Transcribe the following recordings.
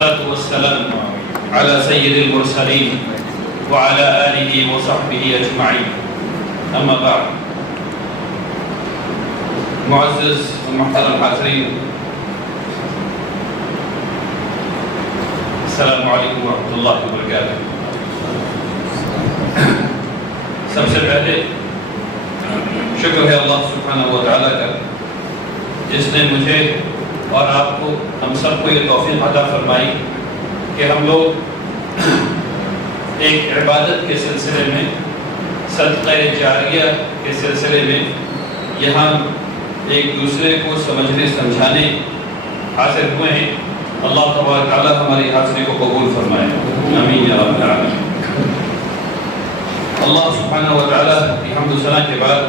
والصلاة والسلام على سيد المرسلين وعلى آله وصحبه أجمعين. أما بعد، معزز ومحترم حاضرین، السلام علیکم ورحمۃ اللہ وبرکاتہ۔ سب سے پہلے شکر ہے اللہ سبحانہ و تعالیٰ کا، جس نے مجھے اور آپ کو، ہم سب کو یہ توفیق عطا فرمائی کہ ہم لوگ ایک عبادت کے سلسلے میں، صدقہ جاریہ کے سلسلے میں یہاں ایک دوسرے کو سمجھنے سمجھانے حاضر ہوئے ہیں۔ اللہ تبارک تعالیٰ ہماری حاضری کو قبول فرمائے، آمین یا رب العالمین۔ اللہ سبحانہ و تعالیٰ کی حمد و ثنا کے بعد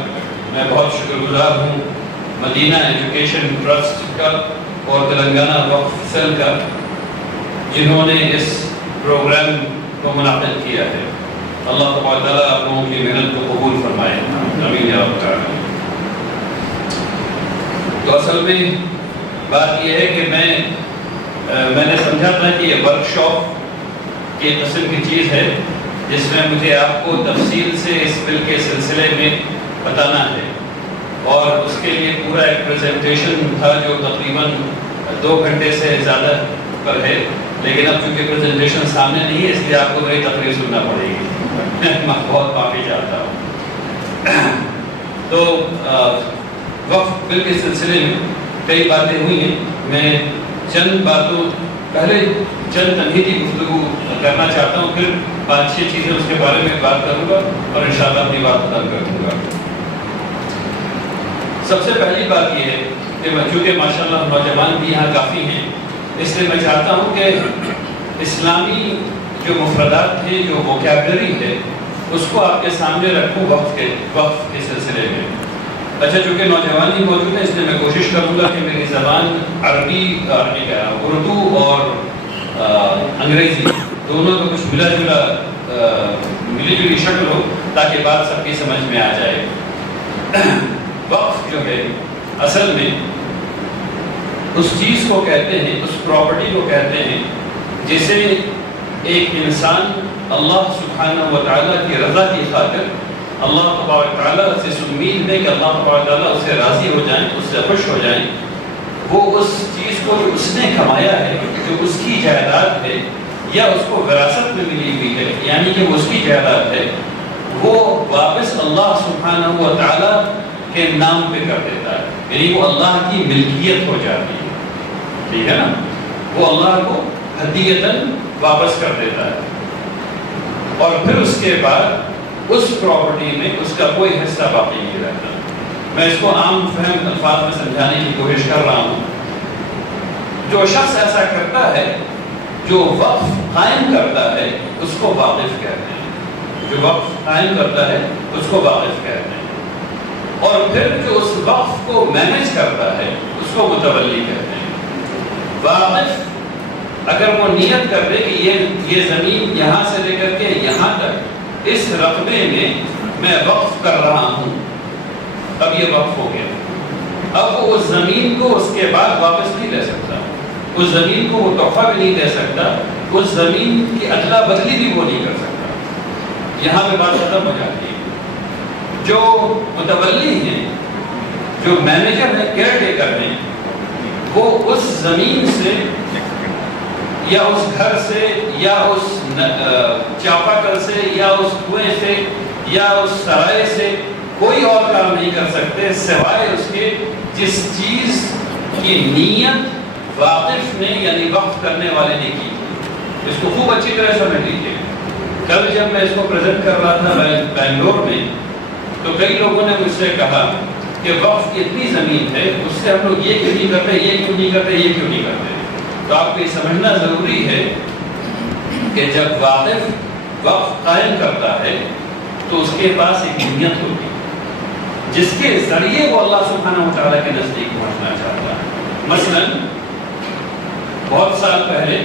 میں بہت شکر گزار ہوں مدینہ ایجوکیشن ٹرسٹ کا اور تلنگانہ وقف سیل کا، جنہوں نے اس پروگرام کو منعقد کیا ہے۔ اللہ تبارک تعالیٰ آپ لوگوں کی محنت کو قبول فرمائے، آمین یا رب العالمین۔ تو اصل میں بات یہ ہے کہ میں نے سمجھا تھا کہ یہ ورک شاپ کی قسم کی چیز ہے، جس میں مجھے آپ کو تفصیل سے اس بل کے سلسلے میں بتانا ہے، اور اس کے لیے پورا ایک پریزنٹیشن تھا جو تقریباً 2 گھنٹے سے زیادہ پر ہے، لیکن اب چونکہ پریزنٹیشن سامنے نہیں ہے، اس لیے آپ کو میری تقریر سننا پڑے گی۔ میں بہت معافی چاہتا ہوں۔ تو وقف بل کے سلسلے میں کئی باتیں ہوئی ہیں، میں چند باتوں پہلے چند تمہیدی گفتگو کرنا چاہتا ہوں، پھر 5-6 چیزیں اس کے بارے میں بات کروں گا اور انشاءاللہ اپنی بات ختم کر دوں گا۔ سب سے پہلی بات یہ ہے کہ چونکہ ماشاءاللہ نوجوان بھی یہاں کافی ہیں، اس لیے میں چاہتا ہوں کہ اسلامی جو مفردات ہیں، جو ووکیبلری ہے، اس کو آپ کے سامنے رکھوں وقف کے سلسلے میں۔ اچھا، چونکہ نوجوان ہی موجود ہیں، اس لیے میں کوشش کروں گا کہ میری زبان اردو اور انگریزی دونوں کا کچھ ملی جلی شکل ہو، تاکہ بات سب کی سمجھ میں آ جائے۔ وقف جو ہے اصل میں اس چیز کو کہتے ہیں، اس پراپرٹی کو کہتے ہیں جسے ایک انسان اللہ سبحانہ و تعالیٰ کی رضا کی خاطر، اللہ تبارک تعالیٰ سے امید ہے کہ اللہ تبارک تعالیٰ اس سے راضی ہو جائیں، اس سے خوش ہو جائیں، وہ اس چیز کو جو اس نے کمایا ہے، جو اس کی جائیداد ہے یا اس کو وراثت میں ملی ہوئی ہے، یعنی کہ وہ اس کی جائیداد ہے، وہ واپس اللہ سبحانہ و تعالیٰ کے نام پہ کر دیتا ہے، یعنی وہ اللہ کی ملکیت ہو جاتی ہے، ٹھیک ہے نا، وہ اللہ کو ہدیتاً واپس کر دیتا ہے، اور پھر اس کے بعد اس پراپرٹی میں اس کا کوئی حصہ باقی نہیں رہتا۔ میں اس کو عام فہم الفاظ میں سمجھانے کی کوشش کر رہا ہوں۔ جو شخص ایسا کرتا ہے، جو وقف قائم کرتا ہے، اس کو واقف کہتے ہیں، جو وقف قائم کرتا ہے اس کو واقف کہتے ہیں، اور پھر جو اس وقف کو مینیج کرتا ہے اس کو متولی کہتے ہیں۔ واقف اگر وہ نیت کر دے کہ یہ زمین یہاں سے لے کر کے یہاں تک اس رقبے میں وقف کر رہا ہوں، اب یہ وقف ہو گیا۔ اب وہ اس زمین کو اس کے بعد واپس نہیں لے سکتا، اس زمین کو وہ تحفہ بھی نہیں دے سکتا، اس زمین کی ادلا بدلی بھی وہ نہیں کر سکتا۔ یہاں پہ بات ختم ہو جاتی ہے۔ جو متولی ہیں، جو مینیجر ہیں، کیئر ٹیکر ہیں، وہ اس زمین سے یا اس گھر سے یا اس چاپا کل سے یا اس کنویں سے یا اس سرائے سے کوئی اور کام نہیں کر سکتے سوائے اس کے جس چیز کی نیت واقف نے، یعنی وقف کرنے والے نے کی۔ اس کو خوب اچھی طرح سمجھ لیجیے۔ کل جب میں اس کو پریزنٹ کر رہا تھا بنگلور میں، تو کئی لوگوں نے مجھ سے کہا کہ وقف کی اتنی زمین ہے، اس سے ہم لوگ یہ کیوں نہیں کرتے، یہ کیوں نہیں کرتے، یہ کیوں نہیں کرتے۔ تو آپ کو یہ سمجھنا ضروری ہے کہ جب واقف وقف قائم کرتا ہے تو اس کے پاس ایک نیت ہوتی ہے جس کے ذریعے وہ اللہ سبحانہ و تعالیٰ کے نزدیک پہنچنا چاہتا ہے۔ مثلا بہت سال پہلے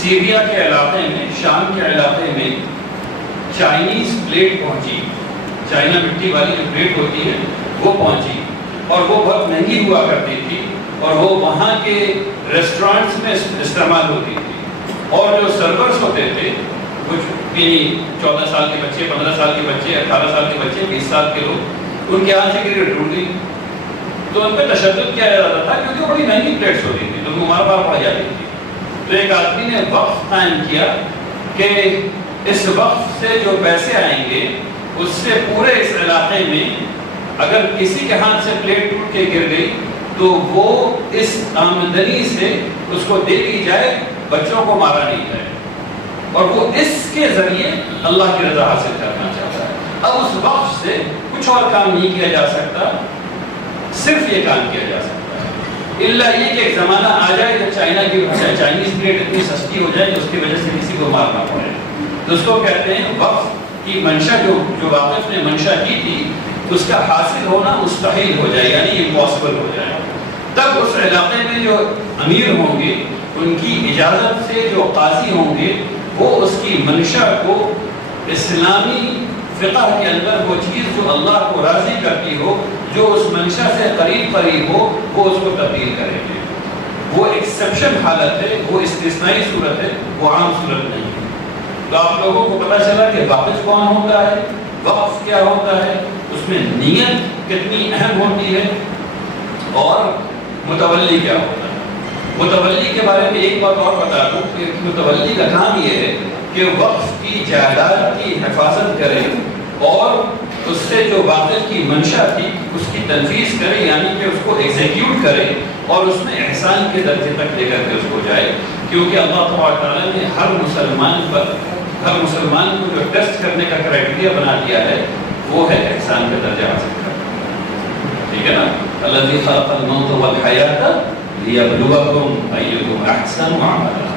سیریا کے علاقے میں، شام کے علاقے میں چائنیز پلیٹ پہنچی، چائنا مٹی والی جو پلیٹ ہوتی ہے وہ پہنچی، اور وہ بہت مہنگی ہوا کرتی تھی، اور وہ وہاں کے ریسٹورانٹس میں استعمال ہوتی تھی۔ اور جو سرورس ہوتے تھے کچھ 14 سال کے بچے، 15 سال کے بچے، 18 سال کے بچے، 20 سال کے لوگ، ان کے ہاتھ سے کرکٹ ٹوٹ گئی تو ان پہ تشدد کیا جاتا تھا کیونکہ بڑی مہنگی پلیٹس ہوتی تھی تو مار بار پڑ جاتی تھی. تو ایک آدمی نے وقف قائم کیا کہ اس وقف سے جو پیسے آئیں گے اس سے پورے اس علاقے میں اگر کسی کے ہاتھ سے پلیٹ ٹوٹ کے گر گئی تو وہ اس آمدنی سے اس کو دے دی جائے، بچوں کو مارا نہیں جائے، اور وہ اس کے ذریعے اللہ کی رضا حاصل کرنا چاہتا ہے. اب اس وقف سے کچھ اور کام نہیں کیا جا سکتا، صرف یہ کام کیا جا سکتا ہے، الا یہ کہ ایک زمانہ آ جائے جب چائنیز پلیٹ اتنی سستی ہو جائے کہ اس کی وجہ سے کسی کو مارنا پڑے. تو اس کو کہتے ہیں وقف کی منشا، جو واقف نے منشا کی تھی اس کا حاصل ہونا مستحیل ہو جائے، یعنی امپاسبل ہو جائے. تب اس علاقے میں جو امیر ہوں گے ان کی اجازت سے جو قاضی ہوں گے وہ اس کی منشا کو اسلامی فقہ کے اندر وہ چیز جو اللہ کو راضی کرتی ہو، جو اس منشا سے قریب قریب ہو، وہ اس کو تبدیل کریں گے. وہ ایکسیپشن حالت ہے، وہ استثنائی صورت ہے، وہ عام صورت نہیں ہے. تو آپ لوگوں کو پتہ چلا کہ واقف کون ہوتا ہے، وقف کیا ہوتا ہے، اس میں نیت کتنی اہم ہوتی ہے، اور متولی کیا ہوتا ہے. متولی کے بارے میں ایک بات اور بتا دوں کہ متولی کا کام یہ ہے کہ وقف کی جائیداد کی حفاظت کرے اور اس سے جو واقف کی منشا تھی اس کی تنفیذ کرے، یعنی کہ اس کو ایگزیکیوٹ کرے اور اس میں احسان کے درجے تک لے کر کے اس کو جائے. کیونکہ اللہ تعالیٰ نے ہر مسلمان کو جو ٹیسٹ کرنے کا کرائٹیریا بنا دیا ہے وہ ہے احسان کا درجہ حاصل کرنا. ٹھیک ہے نا؟ الذی خلق الموت والحیات لیبلوکم ایکم احسن عملا.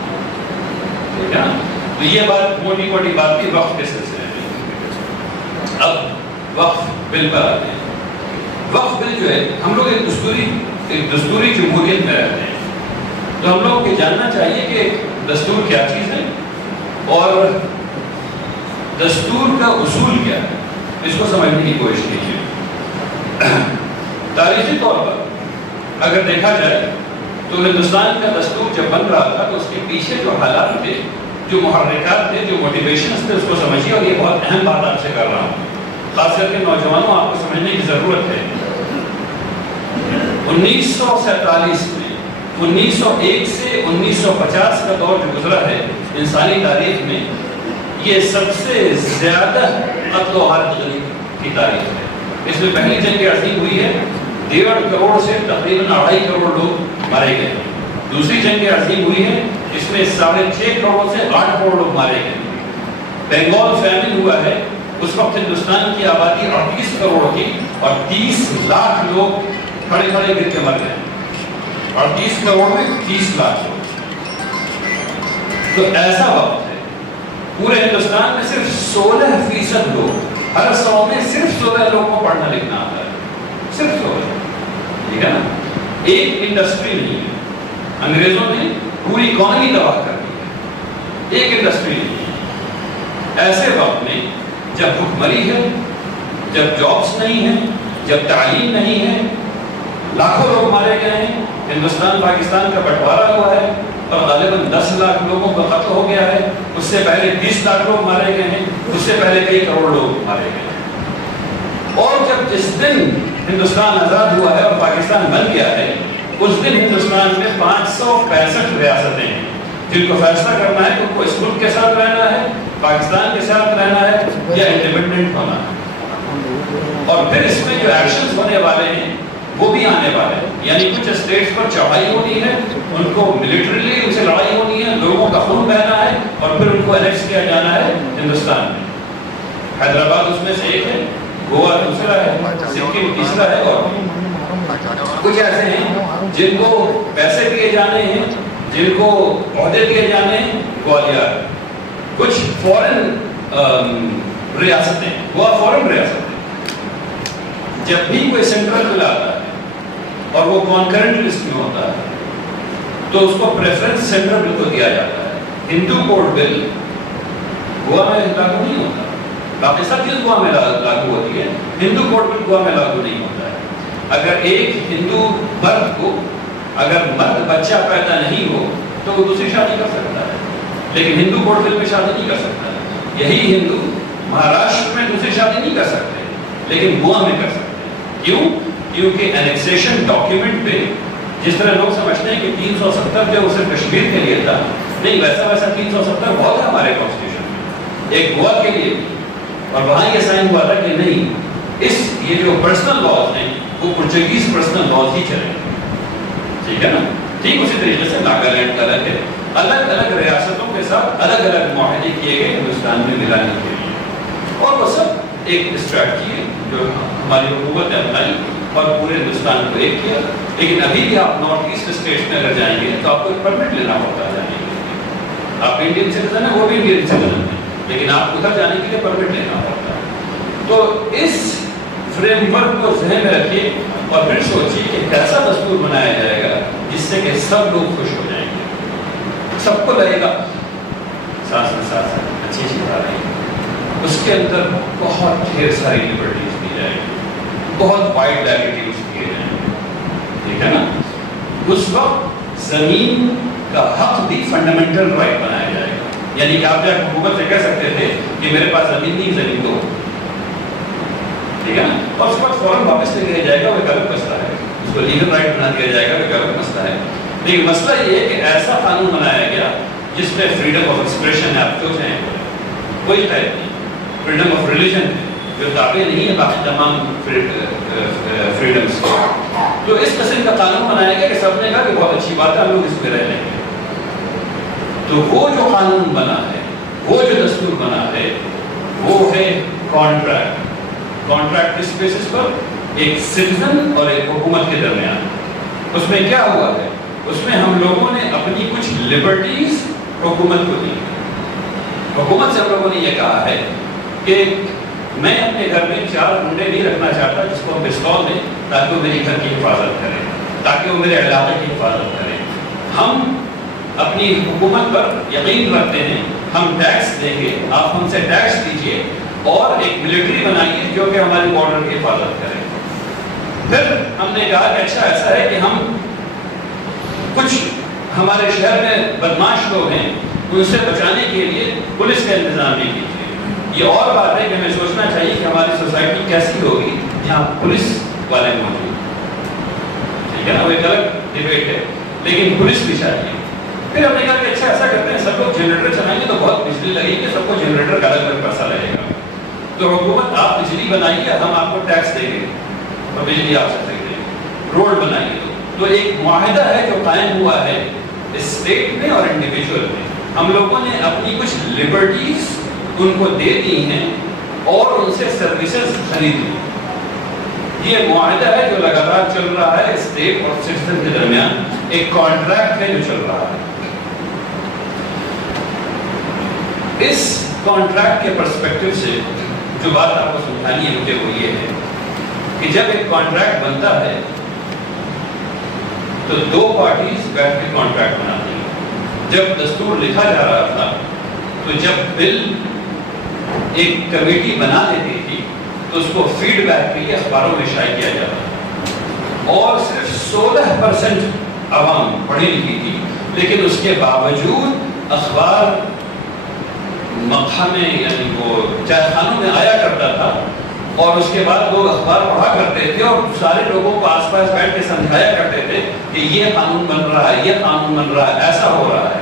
ٹھیک ہے نا؟ تو یہ بات موٹی موٹی بات تھی وقف کے سلسلے میں. اب وقف بل پر آتے ہیں. وقف بل جو ہے، ہم لوگ ایک دستوری جمہوریت میں رہتے ہیں، تو ہم لوگوں کو جاننا چاہیے کہ دستور کیا چیز ہے اور دستور کا اصول کیا ہے. اس کو سمجھنے کی کوشش کیجیے. تاریخی طور پر اگر دیکھا جائے تو ہندوستان کا دستور جب بن رہا تھا تو اس کے پیچھے جو حالات تھے، جو محرکات تھے، جو موٹیویشنز تھے، اس کو سمجھیے. اور یہ بہت اہم بات آپ سے کر رہا ہوں، خاص کر کے نوجوانوں، آپ کو سمجھنے کی ضرورت ہے. 1947 میں 1901 سے 1950 کا دور جو گزرا ہے انسانی تاریخ میں، یہ سب سے زیادہ قتل و غارت کی تاریخ ہے. اس میں پہلی جنگ عظیم ہوئی ہے، 1.5 کروڑ سے تقریباً 2.5 کروڑ لوگ مارے گئے. دوسری جنگ عظیم ہوئی ہے، اس میں 6.5 کروڑ سے 8 کروڑ لوگ مارے گئے. بنگال فیمن ہوا ہے، اس وقت ہندوستان کی آبادی 38 کروڑ کی اور 30 لاکھ لوگ کھڑے کھڑے گر کے مر گئے. 38 کروڑ میں 30 لاکھ لوگ. تو ایسا وقت ہے، پورے ہندوستان میں صرف 16% لوگ، ہر 100 میں صرف 16 لوگوں کو پڑھنا لکھنا آتا ہے، صرف 16. ٹھیک ہے نا؟ ایک انڈسٹری نہیں ہے. انگریزوں نے پوری اکانومی تباہ کر دی ہے، ایک انڈسٹری نہیں ہے. ایسے وقت میں جب بھوکمری ہے، جب جابس نہیں ہیں، جب تعلیم نہیں ہے، لاکھوں لوگ مارے گئے ہیں. ہندوستان پاکستان کا بٹوارا ہوا ہے اور غالباً 10 لاکھ لوگوں کا قتل ہو گیا ہے. اس سے پہلے 20 لاکھ لوگ مارے گئے ہیں، اس سے پہلے کئی کروڑ لوگ مارے گئے ہیں. اور جب جس دن ہندوستان آزاد ہوا ہے اور پاکستان بن گیا ہے، اس دن ہندوستان میں 565 ریاستیں ہیں جن کو فیصلہ کرنا ہے کہ ان کو اس ملک کے ساتھ رہنا ہے، پاکستان کے ساتھ رہنا ہے یا انڈیپینڈنٹ ہونا ہے. اور پھر اس میں جو ایکشنز ہونے والے ہیں وہ بھی آنے والے ہیں. یعنی کچھ اسٹیٹس پر چڑھائی ہونی ہے، ان کو ملٹریلی ان سے لڑائی ہونی ہے، لوگوں کا خون بہنا ہے اور پھر ان کو انیکس کیا جانا ہے ہندوستان میں. حیدرآباد اس میں سے ایک ہے، گوا دوسرا ہے، سکم تیسرا ہے، اور کچھ ایسے ہیں جن کو پیسے دیے جانے ہیں، جن کو عہدے دیے جانے ہیں. گوالیار کچھ فورن ریاستیں، گوا فورن ریاست ہے. جب بھی کوئی سینٹرل بل آتا ہے اور وہ کانکرنٹ لسٹ میں ہوتا ہے تو اس کو پریفرنس سینٹرل بل کو دیا جاتا ہے. ہندو کوڈ بل گوا میں لاگو نہیں ہوتا، باقی سب چیز گوا میں لاگو ہوتی ہے. ہندو کوڈ بل گوا میں لاگو نہیں ہوتا ہے. اگر ایک ہندو مرد کو اگر مرد بچہ پیدا نہیں ہو تو وہ دوسری شادی کر سکتا ہے. لیکن ہندو کوٹ میں شادی نہیں کر سکتا. یہی ہندو مہاراشٹر میں دوسری شادی نہیں کر سکتے لیکن گوا میں کر سکتے ہیں. کیوں؟ کیونکہ انیکسیشن ڈاکیومنٹ پہ جس طرح لوگ سمجھتے ہیں کہ 370 جو اسے کشمیر کے لیے تھا, نہیں, ویسا 370 بہت ہے ہمارے کانسٹیٹیوشن میں, ایک گوا کے لیے بھی. اور وہاں یہ سائن ہوا تھا کہ نہیں, یہ جو پرسنل لاز ہیں وہ پرچگیز پرسنل لاز ہی چلیں گے. ٹھیک ہے نا. ٹھیک اسی طریقے سے ناگالینڈ الگ ہے, الگ الگ ریاستوں کے ساتھ الگ الگ معاہدے کیے گئے ہندوستان میں ملانے کے لیے. اور وہ سب ایک اسٹریٹجی ہے جو ہماری حکومت نے اپنائی اور پورے ہندوستان کو ایک کیا. لیکن ابھی بھی آپ نارتھ ایسٹ اسٹیٹس میں اگر جائیں گے تو آپ کو ایک پرمٹ لینا پڑتا ہے جانے کے لیے. آپ انڈین سٹیزن ہیں, وہ بھی انڈین سٹیزن ہیں, لیکن آپ ادھر جانے کے لیے پرمٹ لینا پڑتا ہے. تو اس فریم ورک کو ذہن میں رکھیے اور پھر سوچیے کہ کیسا دستور بنایا جائے گا جس سے کہ سب لوگ خوش ہو جائیں گے, سب کو لگے گا ساتھ میں ساتھ اچھی چیز آ رہی ہے. اس کے اندر بہت ڈھیر ساری لبرٹیز دی جائے گی, بہت وائڈ لیٹیٹیوڈز دیے جائیں گے. ٹھیک ہے نا. اس وقت زمین کا حق بھی فنڈامنٹل رائٹ بنایا جائے گا. یعنی کہ آپ جب حکومت سے کہہ سکتے تھے کہ میرے پاس زمین نہیں, زمین دو. ٹھیک ہے نا. اور اس وقت فوراً واپس لے لیا جائے گا, وہ ایک الگ مسئلہ ہے. اس کو لیگل رائٹ بنا دیا جائے گا, وہ ایک الگ مسئلہ ہے. لیکن مسئلہ یہ ہے کہ ایسا قانون بنایا گیا جس میں فریڈم آف ایکسپریشن ہے, آپ جو چاہیں کوئی قید نہیں. فریڈم آف ریلیجن جو تابع نہیں ہے باقی تمام فریڈمس کو. تو اس قسم کا قانون بنایا گیا کہ سب نے کہا کہ بہت اچھی بات ہے, ہم لوگ اس پہ رہ لیں گے. تو وہ جو قانون بنا ہے, وہ جو دستور بنا ہے, وہ ہے کانٹریکٹ. کانٹریکٹ کس بیسس پر؟ ایک سٹیزن اور ایک حکومت کے درمیان. اس میں کیا ہوا ہے؟ اس میں ہم لوگوں نے اپنی کچھ لبرٹیز حکومت کو دی. حکومت سے ہم لوگوں نے یہ کہا ہے کہ میں اپنے گھر میں 4 گنڈے نہیں رکھنا چاہتا جس کو ہم پستول دیں تاکہ وہ میری گھر کی حفاظت کریں, تاکہ وہ میرے علاقے کی حفاظت کریں. ہم اپنی حکومت پر یقین رکھتے ہیں, ہم ٹیکس دیں گے, آپ ہم سے ٹیکس دیجئے اور ایک ملٹری بنائیے جو کہ ہماری بارڈر کی حفاظت کرے. پھر ہم نے کہا کہ اچھا ایسا ہے کہ ہم کچھ ہمارے شہر میں بدماش لوگ ہیں, ان سے بچانے کے لیے پولیس کا انتظام بھی کیجیے. یہ اور بات ہے کہ ہمیں سوچنا چاہیے کہ ہماری سوسائٹی کیسی ہوگی جہاں پولیس والے موجود. ٹھیک ہے نا, وہ ایک الگ ڈیبیٹ ہے, لیکن پولیس بھی چاہیے. پھر ہم نے کہا کہ اچھا ایسا کرتے ہیں, سب لوگ جنریٹر چلائیں گے تو بہت بجلی لگے گی, سب کو جنریٹر کا الگ الگ پیسہ لگے گا. تو حکومت آپ بجلی بنائیے, ہم آپ کو ٹیکس دیں گے اور بجلی آپ سے خریدیں گے. روڈ بنائیے. تو ایک معاہدہ ہے جو قائم ہوا ہے اسٹیٹ میں اور انڈیویجول میں. ہم لوگوں نے اپنی کچھ لبرٹیز ان کو دے دی ہیں اور ان سے سروسز خریدی. یہ معاہدہ ہے جو لگاتار چل رہا ہے اسٹیٹ اور سٹیزن کے درمیان, ایک کانٹریکٹ ہے جو چل رہا ہے. اس کانٹریکٹ کے پرسپیکٹو سے جو بات آپ کو سمجھانی ہے مجھے وہ یہ ہے کہ جب ایک کانٹریکٹ بنتا ہے تو 2 پارٹیز بیٹھ کے کانٹریکٹ بناتی ہیں. جب دستور لکھا جا رہا تھا تو جب بل ایک کمیٹی بنا دیتی تھی تو اس کو فیڈ بیک کے لیے اخباروں میں شائع کیا جاتا تھا, اور صرف 16% عوام پڑھی لکھی تھی. لیکن اس کے باوجود اخبار مقہا میں یعنی وہ چائے خانوں میں آیا کرتا تھا, اور اس کے بعد لوگ اخبار پڑھا کرتے تھے اور سارے لوگوں کو آس پاس بیٹھ کے سمجھایا کرتے تھے کہ یہ قانون بن رہا ہے, یہ قانون بن رہا ہے, ایسا ہو رہا ہے.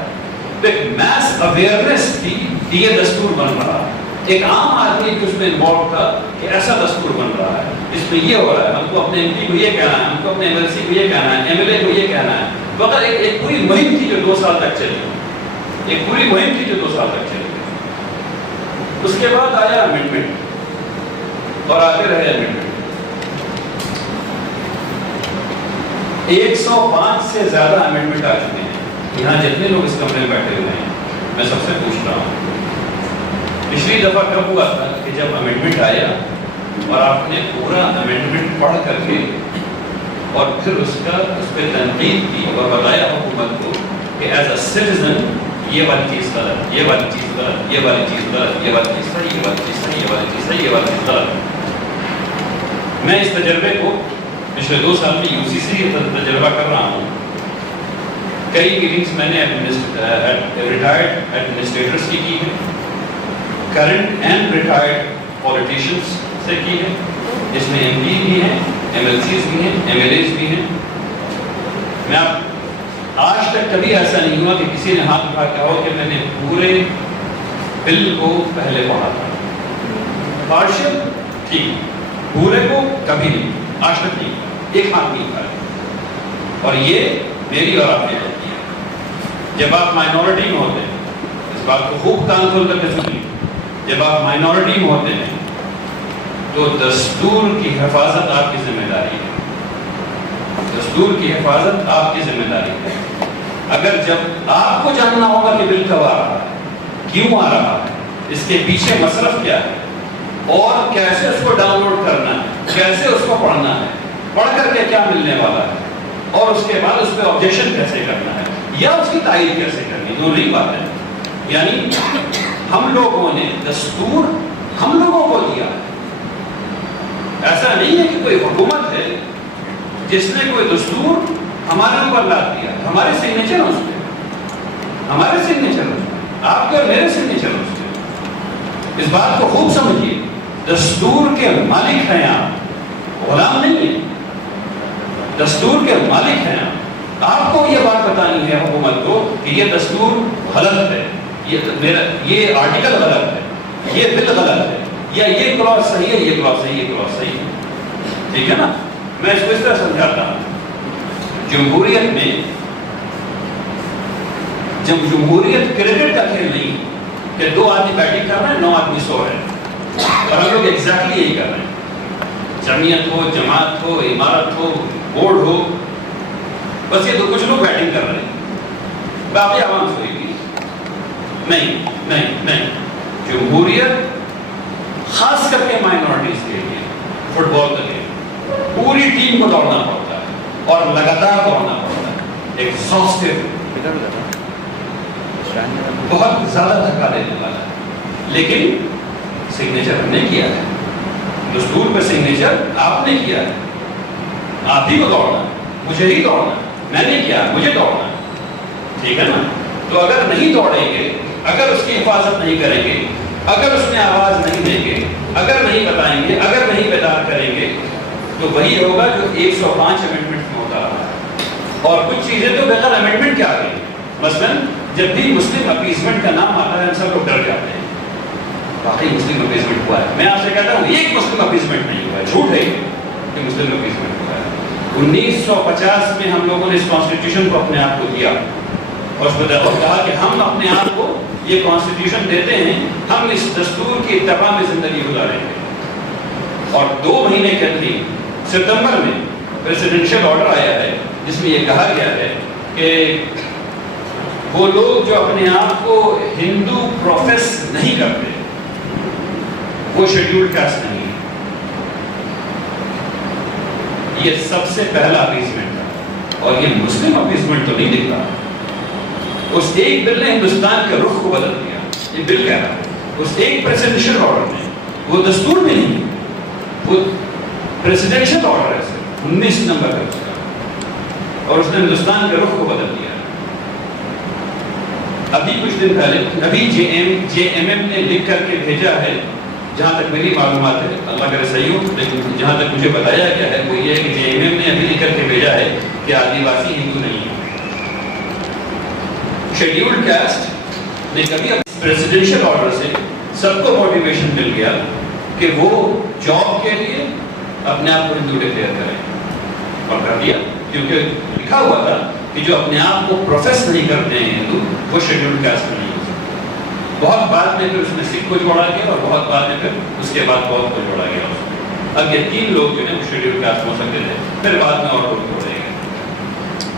تو ایک میس اویئرنیس تھی کہ یہ دستور بن رہا ہے. ایک عام آدمی اس میں انوالو تھا کہ ایسا دستور بن رہا ہے, اس میں یہ ہو رہا ہے, ہم کو اپنے ایم پی کو یہ کہنا ہے, ہم کو اپنے ایم ایل سی کو یہ کہنا ہے, ایم ایل اے کو یہ کہنا ہے. مگر ایک پوری مہم تھی جو 2 سال تک چلی, ایک پوری مہم تھی جو 2 سال تک چلی. اس کے بعد آیا امینڈمنٹ اور آتے رہے امینڈمنٹ. 105 سے زیادہ امینڈمنٹ آ چکے ہیں. یہاں جتنے لوگ اس کمرے میں بیٹھے ہوئے ہیں, میں سب سے پوچھ رہا ہوں, پچھلی دفعہ کب ہوا تھا کہ جب امینڈمنٹ آیا اور آپ نے پورا امینڈمنٹ پڑھ کر کے اور پھر اس پہ تنقید کی اور بتایا حکومت کو کہ ایز اے سٹیزن یہ والی چیز غلط, یہ والی چیز غلط, یہ والی چیز غلط, یہ والی چیز صحیح, یہ والی چیز صحیح, یہ والی چیز صحیح, یہ والی چیز غلط. میں اس تجربے کو پچھلے 2 سال میں یو سی سی تجربہ کر رہا ہوں. کئی میٹنگس میں نے ریٹائرڈ ایڈمنسٹریٹرس کی ہے، کرنٹ اینڈ ریٹائرڈ پولیٹیشینس سے کی ہے، جس میں ایم پی بھی ہیں، ایم ایل سیز بھی ہیں، ایم ایل ایز بھی ہیں. میں آج تک کبھی ایسا نہیں ہوا کہ کسی نے ہاتھ اٹھا کے ہو کہ میں نے پورے بل کو پہلے پڑھا تھا. پارشل ٹھیک، پورے کو کبھی نہیں، آج تک نہیں، ایک ہاتھ نہیں اٹھایا. اور یہ میری اور آپ نے غلطی ہے. جب آپ مائنورٹی میں ہوتے ہیں، اس بات کو خوب کان کھول کر کے سنیے، جب آپ مائنورٹی میں ہوتے ہیں تو دستور کی حفاظت آپ کی ذمہ داری ہے. دستور کی حفاظت آپ کی ذمہ داری ہے. اگر جب آپ کو جاننا ہوگا کہ بل کب آ رہا ہے، کیوں آ رہا ہے، اس کے پیچھے مصرف کیا ہے، اور کیسے اس کو ڈاؤن لوڈ کرنا ہے، کیسے اس کو پڑھنا ہے، پڑھ کر کے کیا ملنے والا ہے، اور اس کے بعد اس پہ آبجیکشن کیسے کرنا ہے یا اس کی تائید کیسے کرنی، دونوں ہی بات ہے. یعنی ہم لوگوں نے دستور ہم لوگوں کو دیا ہے. ایسا نہیں ہے کہ کوئی حکومت ہے جس نے کوئی دستور ہمارے اوپر لاد دیا. ہمارے سگنیچر اس پہ، ہمارے سگنیچر اس پہ، آپ کے اور میرے سگنیچر اس پہ. اس بات کو خوب سمجھیے، دستور کے مالک ہیں آپ، غلام نہیں ہیں. دستور کے مالک ہیں آپ کو یہ بات بتانی ہے حکومت کو کہ یہ دستور غلط ہے، یہ آرٹیکل غلط ہے، یہ بل غلط ہے، یا یہ کلاس صحیح ہے، یہ کلاس صحیح ہے، یہ کلاس صحیح ہے. ٹھیک ہے نا؟ میں اس کو اس طرح سمجھاتا ہوں. جمہوریت میں جب جمہوریت کرکٹ کا کھیل نہیں کہ 2 آدمی بیٹنگ کر رہے ہیں، 9 آدمی سو رہے ہیں، اور ہم لوگ ایگزیکٹلی یہی کر رہے ہیں. جمعیت ہو، جماعت ہو، عمارت ہو، بورڈ ہو، بس یہ تو کچھ لوگ بیٹنگ کر رہے ہیں، باقی عوام سوئی گی. نہیں نہیں نہیں، جمہوریت خاص کر کے مائنورٹیز کے لیے فٹ بال کا گیم، پوری ٹیم کو دوڑنا پڑتا ہے اور لگاتار دوڑنا پڑتا ہے. ایگزاسٹو، بہت زیادہ تھکا دینے والا ہے. لیکن سگنیچر ہم نے کیا ہے، دستور پہ سگنیچر آپ نے کیا ہے. آپ ہی کو دوڑنا، مجھے ہی دوڑنا، میں نے کیا، مجھے دوڑنا. ٹھیک ہے نا؟ تو اگر نہیں دوڑیں گے، اگر اس کی حفاظت نہیں کریں گے، اگر اس میں آواز نہیں دیں گے، اگر نہیں بتائیں گے، اگر نہیں بیدار کریں گے، تو وہی ہوگا جو 105 امینڈمنٹ میں ہوتا رہا ہے. اور کچھ چیزیں تو بغیر امینڈمنٹ کے آ گئی. مثلاً جب بھی مسلم اپیزمنٹ کا نام آتا ہے ہم سب لوگ ڈر جاتے ہیں، واقعی مسلم اپیزمنٹ ہوا ہے. میں آپ سے کہتا ہوں ایک مسلم اپیزمنٹ نہیں ہوا ہے، جھوٹ ہے کہ مسلم اپیزمنٹ ہوا ہے. 1950 میں ہم لوگوں نے اس کانسٹیٹیوشن کو اپنے آپ کو دیا اور اس کو کہا کہ ہم اپنے آپ کو یہ کانسٹیٹیوشن دیتے ہیں، ہم اس دستور کی اتباع میں زندگی گزاریں گے. اور 2 مہینے کے اندر ستمبر میں پریزیڈنشل آرڈر آیا ہے جس میں یہ کہا گیا ہے کہ وہ لوگ جو اپنے آپ کو ہندو پروفیس نہیں کرتے وہ شیڈیولڈ کاسٹ نہیں ہے. یہ سب سے پہلا اپیزمنٹ ہے اور یہ مسلم اپیزمنٹ تو نہیں دکھتا. اس ایک بل نے ہندوستان کے رخ کو بدل دیا. یہ بل کہہ رہا ہے اس ایک پریزیڈنشل آرڈر میں، وہ دستور میں نہیں، وہ پریزیڈنشل آرڈر ہے 19 نمبر کا اس کا، اور اس نے ہندوستان کے رخ کو بدل دیا. ابھی کچھ دن پہلے ابھی جے ایم ایم نے لکھ کر کے بھیجا ہے، جہاں تک میری معلومات ہے، اللہ کرے صحیح ہو، لیکن جہاں تک مجھے بتایا گیا ہے وہ یہ ہے کہ جے ایم ایم نے ابھی لکھ کر کے بھیجا ہے کہ آدیواسی ہندو نہیں ہے. شیڈیولڈ کاسٹ نے کبھی پریزیڈنشل آرڈر سے سب کو موٹیویشن مل گیا کہ وہ جاب کے لیے اپنے آپ کو ہندو ڈکلیئر کریں، اور کر دیا، کیونکہ لکھا ہوا تھا کہ جو اپنے آپ کو پروفیس نہیں کرتے ہیں ہندو وہ شیڈیولڈ کاسٹ نہیں ہو سکتے. بہت بعد میں پھر اس میں سکھ کو جوڑا گیا اور بہت بعد میں پھر اس کے بعد بہت کو جوڑا گیا. اب یہ 3 لوگ جو ہیں وہ شیڈیولڈ کاسٹ ہو سکتے تھے، پھر بعد میں اور لوگ جوڑے گئے.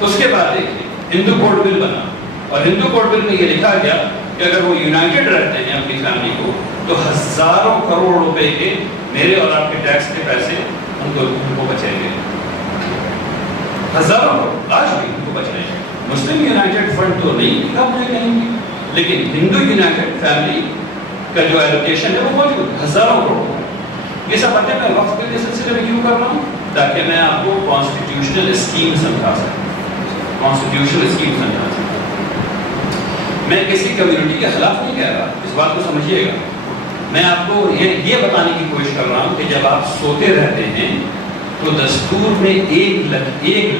اس کے بعد دیکھیے ہندو کوڈ بل بنا، اور ہندو کوڈ بل میں یہ لکھا گیا کہ اگر وہ یونائٹڈ رہتے ہیں اپنی فیملی کو تو ہزاروں کروڑ روپے کے میرے اور آپ کے ٹیکس کے پیسے ان کو بچیں گے. ہزاروں کروڑ آج بھی ان کو بچ رہے ہیں. مسلم یونائٹڈ فرنٹ تو نہیں لکھا مجھے کہیں بھی، لیکن ہندو یونائٹڈ فیملی کا جو ایلوکیشن ہے وہ موجود ہزاروں کروڑ. یہ سب باتیں میں وقت کے سلسلے میں کیوں کر رہا ہوں؟ تاکہ میں آپ کو کانسٹیٹیوشنل اسکیم سمجھا سکوں. کانسٹیٹیوشنل اسکیم سمجھا سکتا ہوں. میں کسی کمیونٹی کے خلاف نہیں کہہ رہا, اس بات کو سمجھیے گا. میں آپ کو یہ بتانے کی کوشش کر رہا ہوں کہ جب آپ سوتے رہتے ہیں تو دستور میں ایک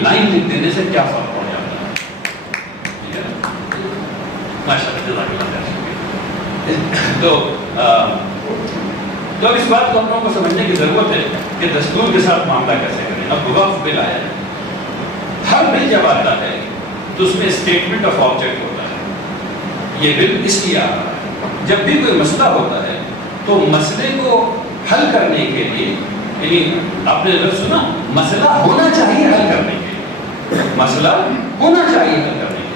لائن لکھ دینے سے کیا فرق پڑ جاتا ہے. ٹھیک ہے, تو اب اس بات کو ہم لوگوں کو سمجھنے کی ضرورت ہے کہ دستور کے ساتھ معاملہ کیسے کریں. اب وقف بل آیا ہے, ہر بل جب آتا ہے تو اس میں اسٹیٹمنٹ آف آبجیکٹ ہوتا ہے. یہ بل اس لیے آ رہا ہے, جب بھی کوئی مسئلہ ہوتا ہے تو مسئلے کو حل کرنے کے لیے, یعنی آپ نے لفظ سنا, مسئلہ ہونا چاہیے حل کرنے کے لیے, مسئلہ ہونا چاہیے حل کرنے کے لیے.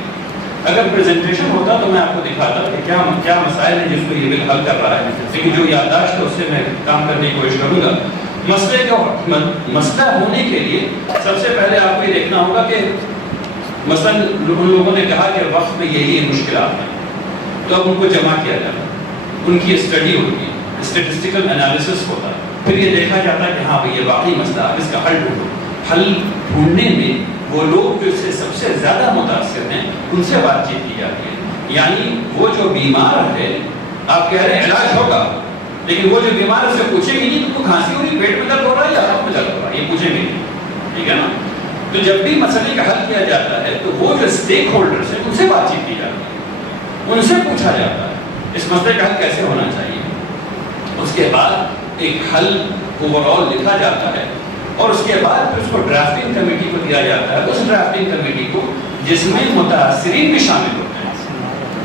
اگر پریزنٹیشن ہوتا تو میں آپ کو دکھاتا کہ کیا مسائل ہیں جس کو یہ بل حل کر رہا ہے, لیکن جو یادداشت ہے اس سے میں کام کرنے کی کوشش کروں گا. مسئلہ ہونے کے لیے سب سے پہلے آپ کو یہ دیکھنا ہوگا کہ مثلا ان لوگوں نے کہا کہ وقت میں یہ مشکلات ہیں, تو اب ان کو جمع کیا جاتا ہے, ان کی اسٹڈی ہوتی ہے, اسٹیٹسٹیکل انالیسس ہوتا ہے, پھر یہ دیکھا جاتا ہے کہ ہاں بھئی یہ واقعی مسئلہ, اب اس کا حل ڈھونڈو. حل ڈھونڈنے میں وہ لوگ جو اس سے سب سے زیادہ متاثر ہیں ان سے بات چیت کی جاتی ہے. یعنی وہ جو بیمار ہے, آپ کہہ رہے ہیں علاج ہوگا, لیکن وہ جو بیمار ہے اس سے پوچھیں گے نہیں تم کو کھانسی ہو رہی, پیٹ میں درد ہو رہا ہے یا ہاتھ میں درد ہو رہا ہے, یہ پوچھیں گے نہیں. ٹھیک ہے نا. تو جب بھی مسئلے کا حل کیا جاتا ہے تو وہ جو اسٹیک ہولڈرز ہیں ان سے بات چیت کی جاتی ہے, ان سے پوچھا جاتا ہے اس مسئلے کا حل کیسے ہونا چاہیے. اس کے بعد ایک حل اوور آل لکھا جاتا ہے, اور اس کے بعد پھر اس کو ڈرافٹنگ کمیٹی کو دیا جاتا ہے. اس ڈرافٹنگ کمیٹی کو جس میں متاثرین بھی شامل ہوتے ہیں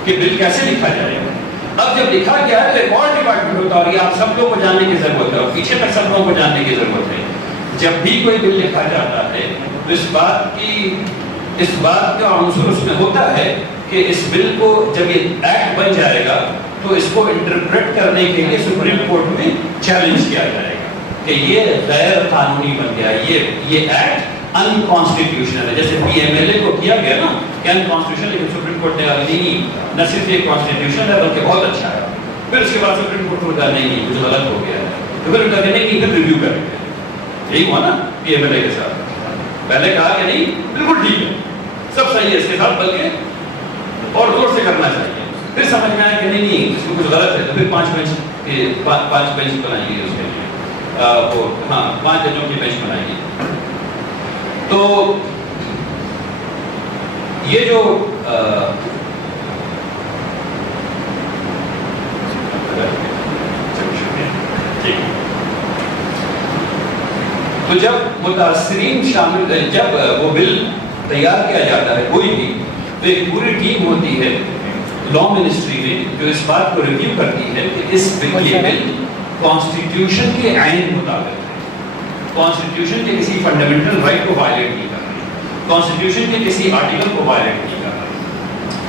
کہ بل کیسے لکھا جائے گا. اب جب لکھا گیا ہے تو ایک اور ڈپارٹمنٹ ہوتا ہے, اور یہ آپ سب لوگوں کو جاننے کی ضرورت ہے, اور پیچھے تک سب لوگوں کو جاننے کی ضرورت ہے. جب بھی کوئی بل لکھا جاتا ہے تو اس بات کا عنصر اس میں ہوتا ہے کہ اس بل کو جب یہ ایکٹ بن جائے گا تو اس کو انٹرپریٹ کرنے کے لیے سپریم کورٹ میں چیلنج کیا جائے گا کہ یہ غیر قانونی بن گیا, یہ ایکٹ انکانسٹیٹیوشنل ہے. جیسے پی ایم ایل اے کو کیا گیا نا کہ انکانسٹیٹیوشنل, لیکن سپریم کورٹ نے کہا نہیں, نہ صرف یہ کانسٹیٹیوشنل ہے بلکہ بہت اچھا ہے. پھر اس کے بعد سپریم کورٹ نے کہا نہیں کچھ غلط ہو گیا ہے, تو پھر ان کا کہنے نہیں پھر ریویو کریں گے. یہی ہوا نا پی ایم ایل اے کے ساتھ, پہلے کہا کہ نہیں بالکل ٹھیک ہے, سب صحیح ہے اس کے ساتھ, بلکہ اور زور سے کرنا چاہیے. پھر سمجھ میں آیا کہ نہیں اس میں کچھ غلط ہے, تو پھر 5 بینچ بنائیے اس کے لیے, وہ ہاں 5 ججوں کی بینچ بنائیے. تو یہ جو تو جب متاثرین شامل, جب وہ بل تیار کیا جاتا ہے کوئی بھی, تو ایک پوری ٹیم ہوتی ہے لا منسٹری میں جو اس بات کو ریویو کرتی ہے کہ یہ بل کانسٹیٹیوشن کے عین مطابق ہے, کانسٹیٹیوشن کے کسی فنڈامنٹل رائٹ کو وائلیٹ نہیں کر رہی, کانسٹیٹیوشن کے کسی آرٹیکل کو وائلیٹ نہیں کر رہی.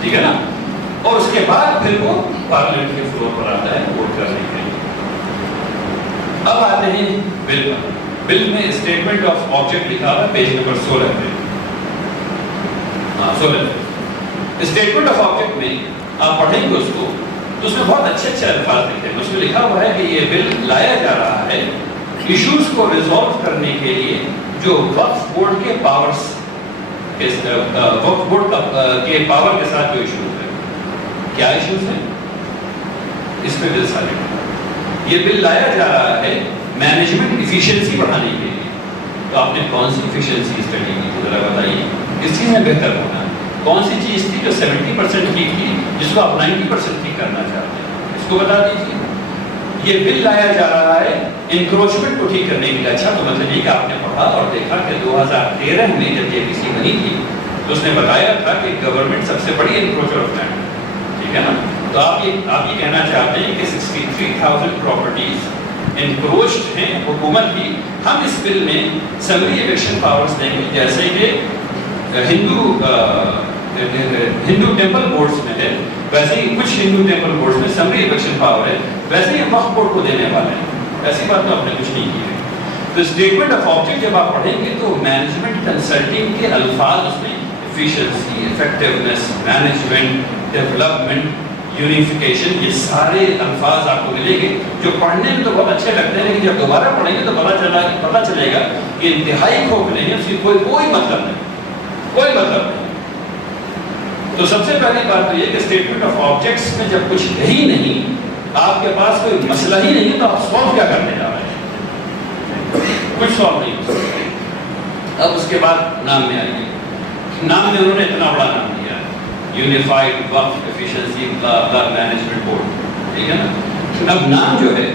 ٹھیک ہے نا. اور اس کے بعد پھر وہ پارلیمنٹ کے فلور پر آتا ہے ووٹ کرنے کے لیے. اب آتے ہیں بل پر. بل میں اسٹیٹمنٹ آف آبجیکٹ لکھا ہوا ہے پیج نمبر 16 پہ. ہاں 16 پہ اسٹیٹمنٹ آف آبجیکٹ میں آپ پڑھیں گے اس کو تو اس میں بہت اچھے اچھے الفاظ لکھے ہیں. اس میں لکھا ہوا ہے کہ یہ بل لایا جا رہا ہے ایشوز کو ریزالو کرنے کے لیے جو وقف بورڈ کے پاورز وقف بورڈ کے پاور کے ساتھ جو ایشوز ہیں. کیا ایشوز ہیں اس پہ بل سارے. یہ بل لایا جا رہا ہے مینجمنٹ ایفیشنسی بڑھانے کے لیے. تو آپ نے کون سی ایفیشنسی اسٹڈی کی تو ذرا بتائیے, کس چیز میں بہتر ہونا ہے, کون سی چیز تھی جو 70% ٹھیک تھی جس کو آپ 90% ٹھیک کرنا چاہتے ہیں, اس کو بتا دیجیے. یہ بل لایا جا رہا ہے انکروچمنٹ کو ٹھیک کرنے کے لیے. اچھا تو مطلب یہ کہ آپ نے پڑھا اور دیکھا کہ 2013 میں جب یہ JPC بنی تھی تو اس نے بتایا تھا کہ گورنمنٹ سب سے بڑی انکروچر آف لینڈ. ٹھیک ہے نا. تو آپ یہ کہنا چاہتے ہیں کہ 63,000 پراپرٹیز انکروچڈ ہیں حکومت کی. ہم اس بل میں سمری ایویکشن پاورز دیں گے جیسے کہ ہندو ٹیمپل بورڈز میں ہے, ویسے ہی کچھ ہندو ٹیمپل بورڈز میں سمری ایویکشن پاور ہے, ویسے ہی وقف بورڈ کو دینے والے ہیں. ایسی بات تو آپ نے کچھ نہیں کی ہے. تو اسٹیٹمنٹ آف آبجیکٹ جب آپ پڑھیں گے تو مینجمنٹ کنسلٹنگ کے الفاظ اس میں efficiency, effectiveness, management, development, unification, یہ سارے الفاظ آپ کو ملیں گے جو پڑھنے میں تو بہت اچھے لگتے ہیں, لیکن جب دوبارہ پڑھیں گے تو پتہ چلے گا کہ انتہائی کھوکھلے ہیں, اس کی کوئی مطلب نہیں, کوئی مطلب نہیں. تو سب سے پہلی بات تو یہ کہ اسٹیٹمنٹ آف آبجیکٹس میں جب کچھ ہے ہی نہیں، آپ کے پاس کوئی مسئلہ ہی نہیں، تو آپ سالو کیا کرنے جا رہے ہیں؟ کچھ سالو نہیں ہو سکتا۔ اب اس کے بعد نام میں آئیے، نام میں انہوں نے اتنا بڑا نام دیا، یونیفائڈ وقف ایفیشنسی مینجمنٹ بورڈ، ٹھیک ہے نا۔ اب نام جو ہے،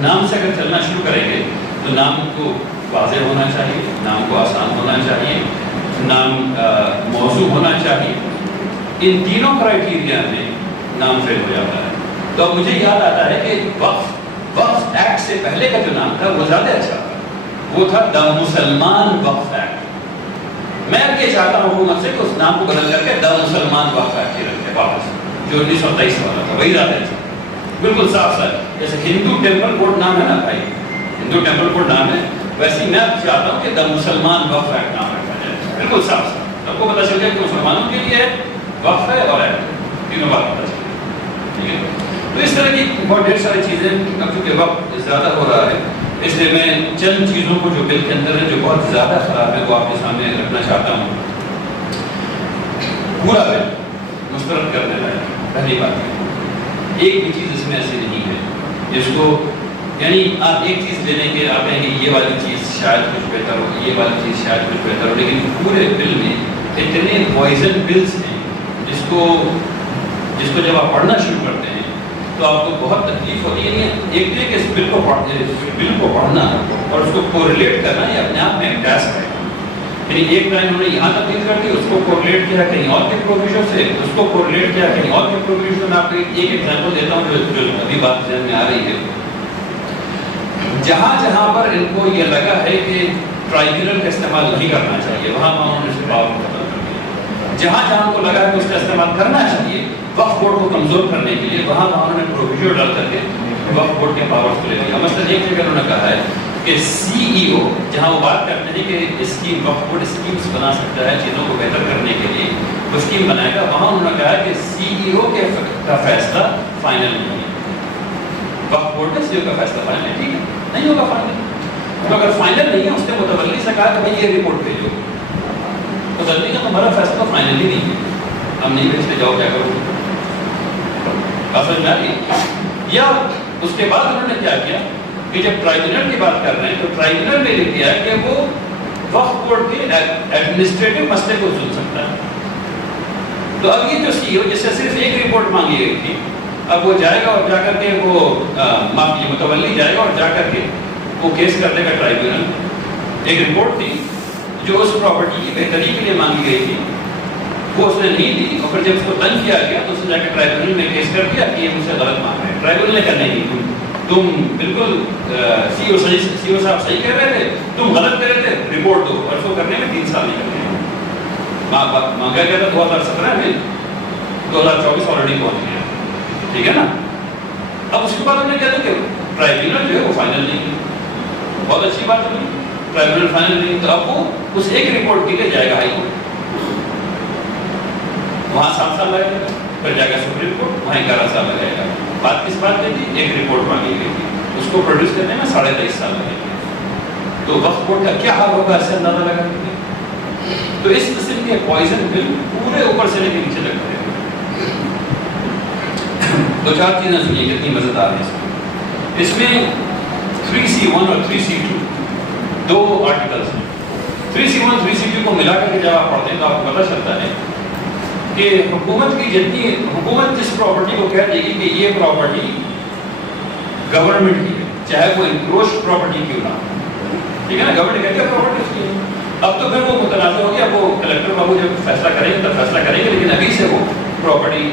نام سے اگر چلنا شروع کریں گے تو نام کو واضح ہونا چاہیے، نام کو آسان ہونا چاہیے، نام موضوع ہونا چاہیے۔ ان تینوں کرائیٹیریا میں نام فیل ہو جاتا ہے۔ تو اب مجھے یاد آتا ہے کہ وقف ایکٹ سے پہلے کا جو نام تھا وہ زیادہ اچھا تھا، وہ تھا دا مسلمان وقف ایکٹ۔ میں اب یہ چاہتا ہوں حکومت سے کہ اس نام کو بدل کر کے دا مسلمان وقف ایکٹ ہی رکھے واپس، جو 1923 والا تھا، وہی زیادہ اچھا، بالکل صاف صاف۔ جیسے ہندو ٹیمپل بورڈ نام ہے نا بھائی، ہندو ٹیمپل بورڈ نام ہے، ویسے میں اب چاہتا ہوں کہ دا مسلمان وقف ایکٹ نام رکھا جائے، بالکل صاف صاف، آپ کو پتہ چل جائے کہ مسلمانوں کے لیے وقف ہے اور ایکٹ، تینوں بات پتہ چل جائے، ٹھیک ہے۔ تو اس طرح کی بہت ڈھیر ساری چیزیں، اب چونکہ وقت زیادہ ہو رہا ہے اس لیے میں چند چیزوں کو جو بل کے اندر ہے جو بہت زیادہ خراب ہے وہ آپ کے سامنے رکھنا چاہتا ہوں۔ پورا بل مسترد کرنے لائق پہلی بات ہے، ایک بھی چیز اس میں ایسی نہیں ہے جس کو، یعنی آپ ایک چیز لے لیں گے، آپ کہیں گے یہ والی چیز شاید کچھ بہتر ہو، یہ والی چیز شاید کچھ بہتر ہو، لیکن پورے بل میں اتنے پوائزن بلز ہیں جس کو جب آپ پڑھنا شروع کرتے ہیں تو آپ کو بہت تکلیف ہوتی ہے۔ ایک تو کہ اس بل کو پڑھنا اور اس کو کوریلیٹ کرنا یہ اپنے آپ میں ایک ٹاسک ہے۔ یعنی ایک ٹائم انہوں نے یہاں تبدیل کر دی، اس کو کوریلیٹ کیا کہیں اور کے پروویژن سے، اس کو کوریلیٹ کیا کہیں اور کے پروویژن سے۔ میں آپ کو ایک ایگزامپل دیتا ہوں جو ابھی بات ذہن میں آ رہی ہے۔ جہاں جہاں پر ان کو یہ لگا ہے کہ ٹرائبیونل کا استعمال نہیں کرنا چاہیے، وہاں انہوں نے اس پاور کو ختم کر دیا۔ جہاں جہاں کو لگا ہے کہ اس کا استعمال کرنا چاہیے وقف بورڈ کو کمزور کرنے کے لیے، وہاں انہوں نے پروویژن ڈال کر کے وقف بورڈ کے پاورز کو لے لیا۔ مثلاً ایک جگہ انہوں نے کہا ہے کہ سی ای او، جہاں وہ بات کرتے ہیں کہ اسکیم وقف بورڈ اسکیمز بنا سکتا ہے چیزوں کو بہتر کرنے کے لیے، وہ اسکیم بنائے گا، وہاں انہوں نے کہا ہے کہ سی ای او کا فیصلہ فائنل نہیں ہے۔ وقف بورڈ میں سی ای او کا فیصلہ فائنل ہے، ٹھیک ہے، نہیں ہوگا فائنل۔ تو اگر فائنل نہیں ہے، اس نے متولی سے کہا کہ بھائی یہ رپورٹ بھیجو، متولی کا تمہارا فیصلہ فائنل ہی نہیں ہے، ہم نہیں بھیجتے، جاؤ کیا کرو۔ سمجھ میں آ رہی ہے؟ یا اس کے بعد انہوں نے کیا کیا کہ جب ٹرائبیونل کی بات کر رہے ہیں تو ٹرائبیونل نے یہ کیا کہ وہ وقف بورڈ کے ایڈمنسٹریٹو مسئلے کو سن سکتا ہے۔ تو اب یہ جو سی او جس سے صرف ایک رپورٹ مانگی گئی تھی، اب وہ جائے گا اور جا کر کے وہ متولی جائے گا اور جا کر کے وہ کیس کر دے گا ٹرائبیونل۔ ایک رپورٹ تھی جو اس پراپرٹی کی بہتری کے لیے مانگی گئی تھی، وہ اس نے نہیں دی، اور پھر جب اس کو تنگ کیا گیا تو اس نے جا کے ٹرائبیونل میں کیس کر دیا کہ یہ مجھ سے غلط مانگ رہے ہیں۔ ٹرائبیونل نے کہا نہیں، تم بالکل سی او صاحب صحیح کہہ رہے تھے، تم غلط کہہ رہے تھے، رپورٹ دو۔ اور اس کو کرنے میں 3 سال نہیں کرنے مانگا گیا تھا 2017 میں، 2024 آلریڈی پہنچ گیا، ٹھیک ہے نا۔ اب اس کے بعد انہوں نے کہا کہ ٹرائبیونل جو ہے وہ فائنل نہیں ہے، بہت اچھی بات ہے، ٹرائبیونل فائنل نہیں، تو اب وہ اس ایک رپورٹ کے لیے جائے گا ہائی کورٹ، وہاں 7 سال لگے گا، پھر جائے گا سپریم کورٹ، وہاں 11 سال لگے گا۔ بات کس بات کی تھی؟ ایک رپورٹ مانگی گئی تھی، اس کو پروڈیوس کرنے میں 23.5 سال لگے گا۔ تو وقف بورڈ کا کیا حال ہوگا اس سے اندازہ لگا سکتے ہیں۔ تو اس قسم کے پوائزن بل پورے اوپر سے لے کے نیچے تک رہے گا۔ 2-4 چیزیں سنیے کتنی مزیدار ہیں اس میں 3C1 اور 3C2 دو آرٹیکلس ہیں۔ 3C1 3C2 کو ملا کر کے جب آپ پڑھتے ہیں تو آپ کو پتہ چلتا ہے کہ حکومت جس پراپرٹی کو کہہ دے گی کہ یہ پراپرٹی گورنمنٹ کی ہے، چاہے وہ انکروچ پراپرٹی کیوں نہ ہو، ٹھیک ہے نا، گورنمنٹ کہتی ہے پراپرٹی اس کی ہے۔ اب تو پھر وہ متنازع ہو گیا، وہ کلیکٹر بابو جب فیصلہ کریں گے تب فیصلہ کریں گے، لیکن ابھی سے وہ پراپرٹی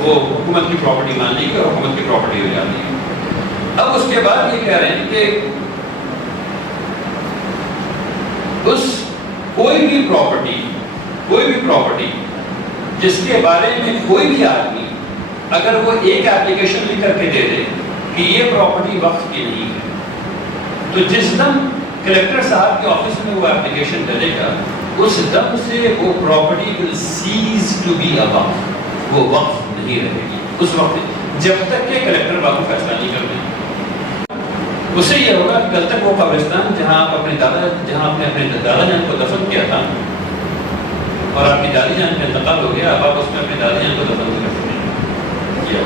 وہ حکومت کی پراپرٹی مان لی گئی اور حکومت کی پراپرٹی ہو جاتی ہے۔ اب اس کے بعد یہ کہہ رہے ہیں کہ اس کوئی بھی پراپرٹی جس کے بارے میں کوئی بھی آدمی اگر وہ ایک ایپلیکیشن لکھ کر کے دے دے کہ یہ پراپرٹی وقف کی نہیں ہے، تو جس دم کلیکٹر صاحب کے آفس میں وہ ایپلیکیشن ڈلے گا، اس دم سے وہ property will cease to be a وقف، وہ وقف نہیں رہے گی اس وقت جب تک کہ کلیکٹر بابو فیصلہ نہیں کر دیں۔ اس سے یہ ہوگا کہ کل تک وہ قبرستان جہاں آپ اپنے دادا جان کو دفن کیا تھا، اور آپ کی دادی جان کا انتقال ہو گیا، اب آپ اس میں اپنی دادی جان کو دفن کر سکتے ہیں.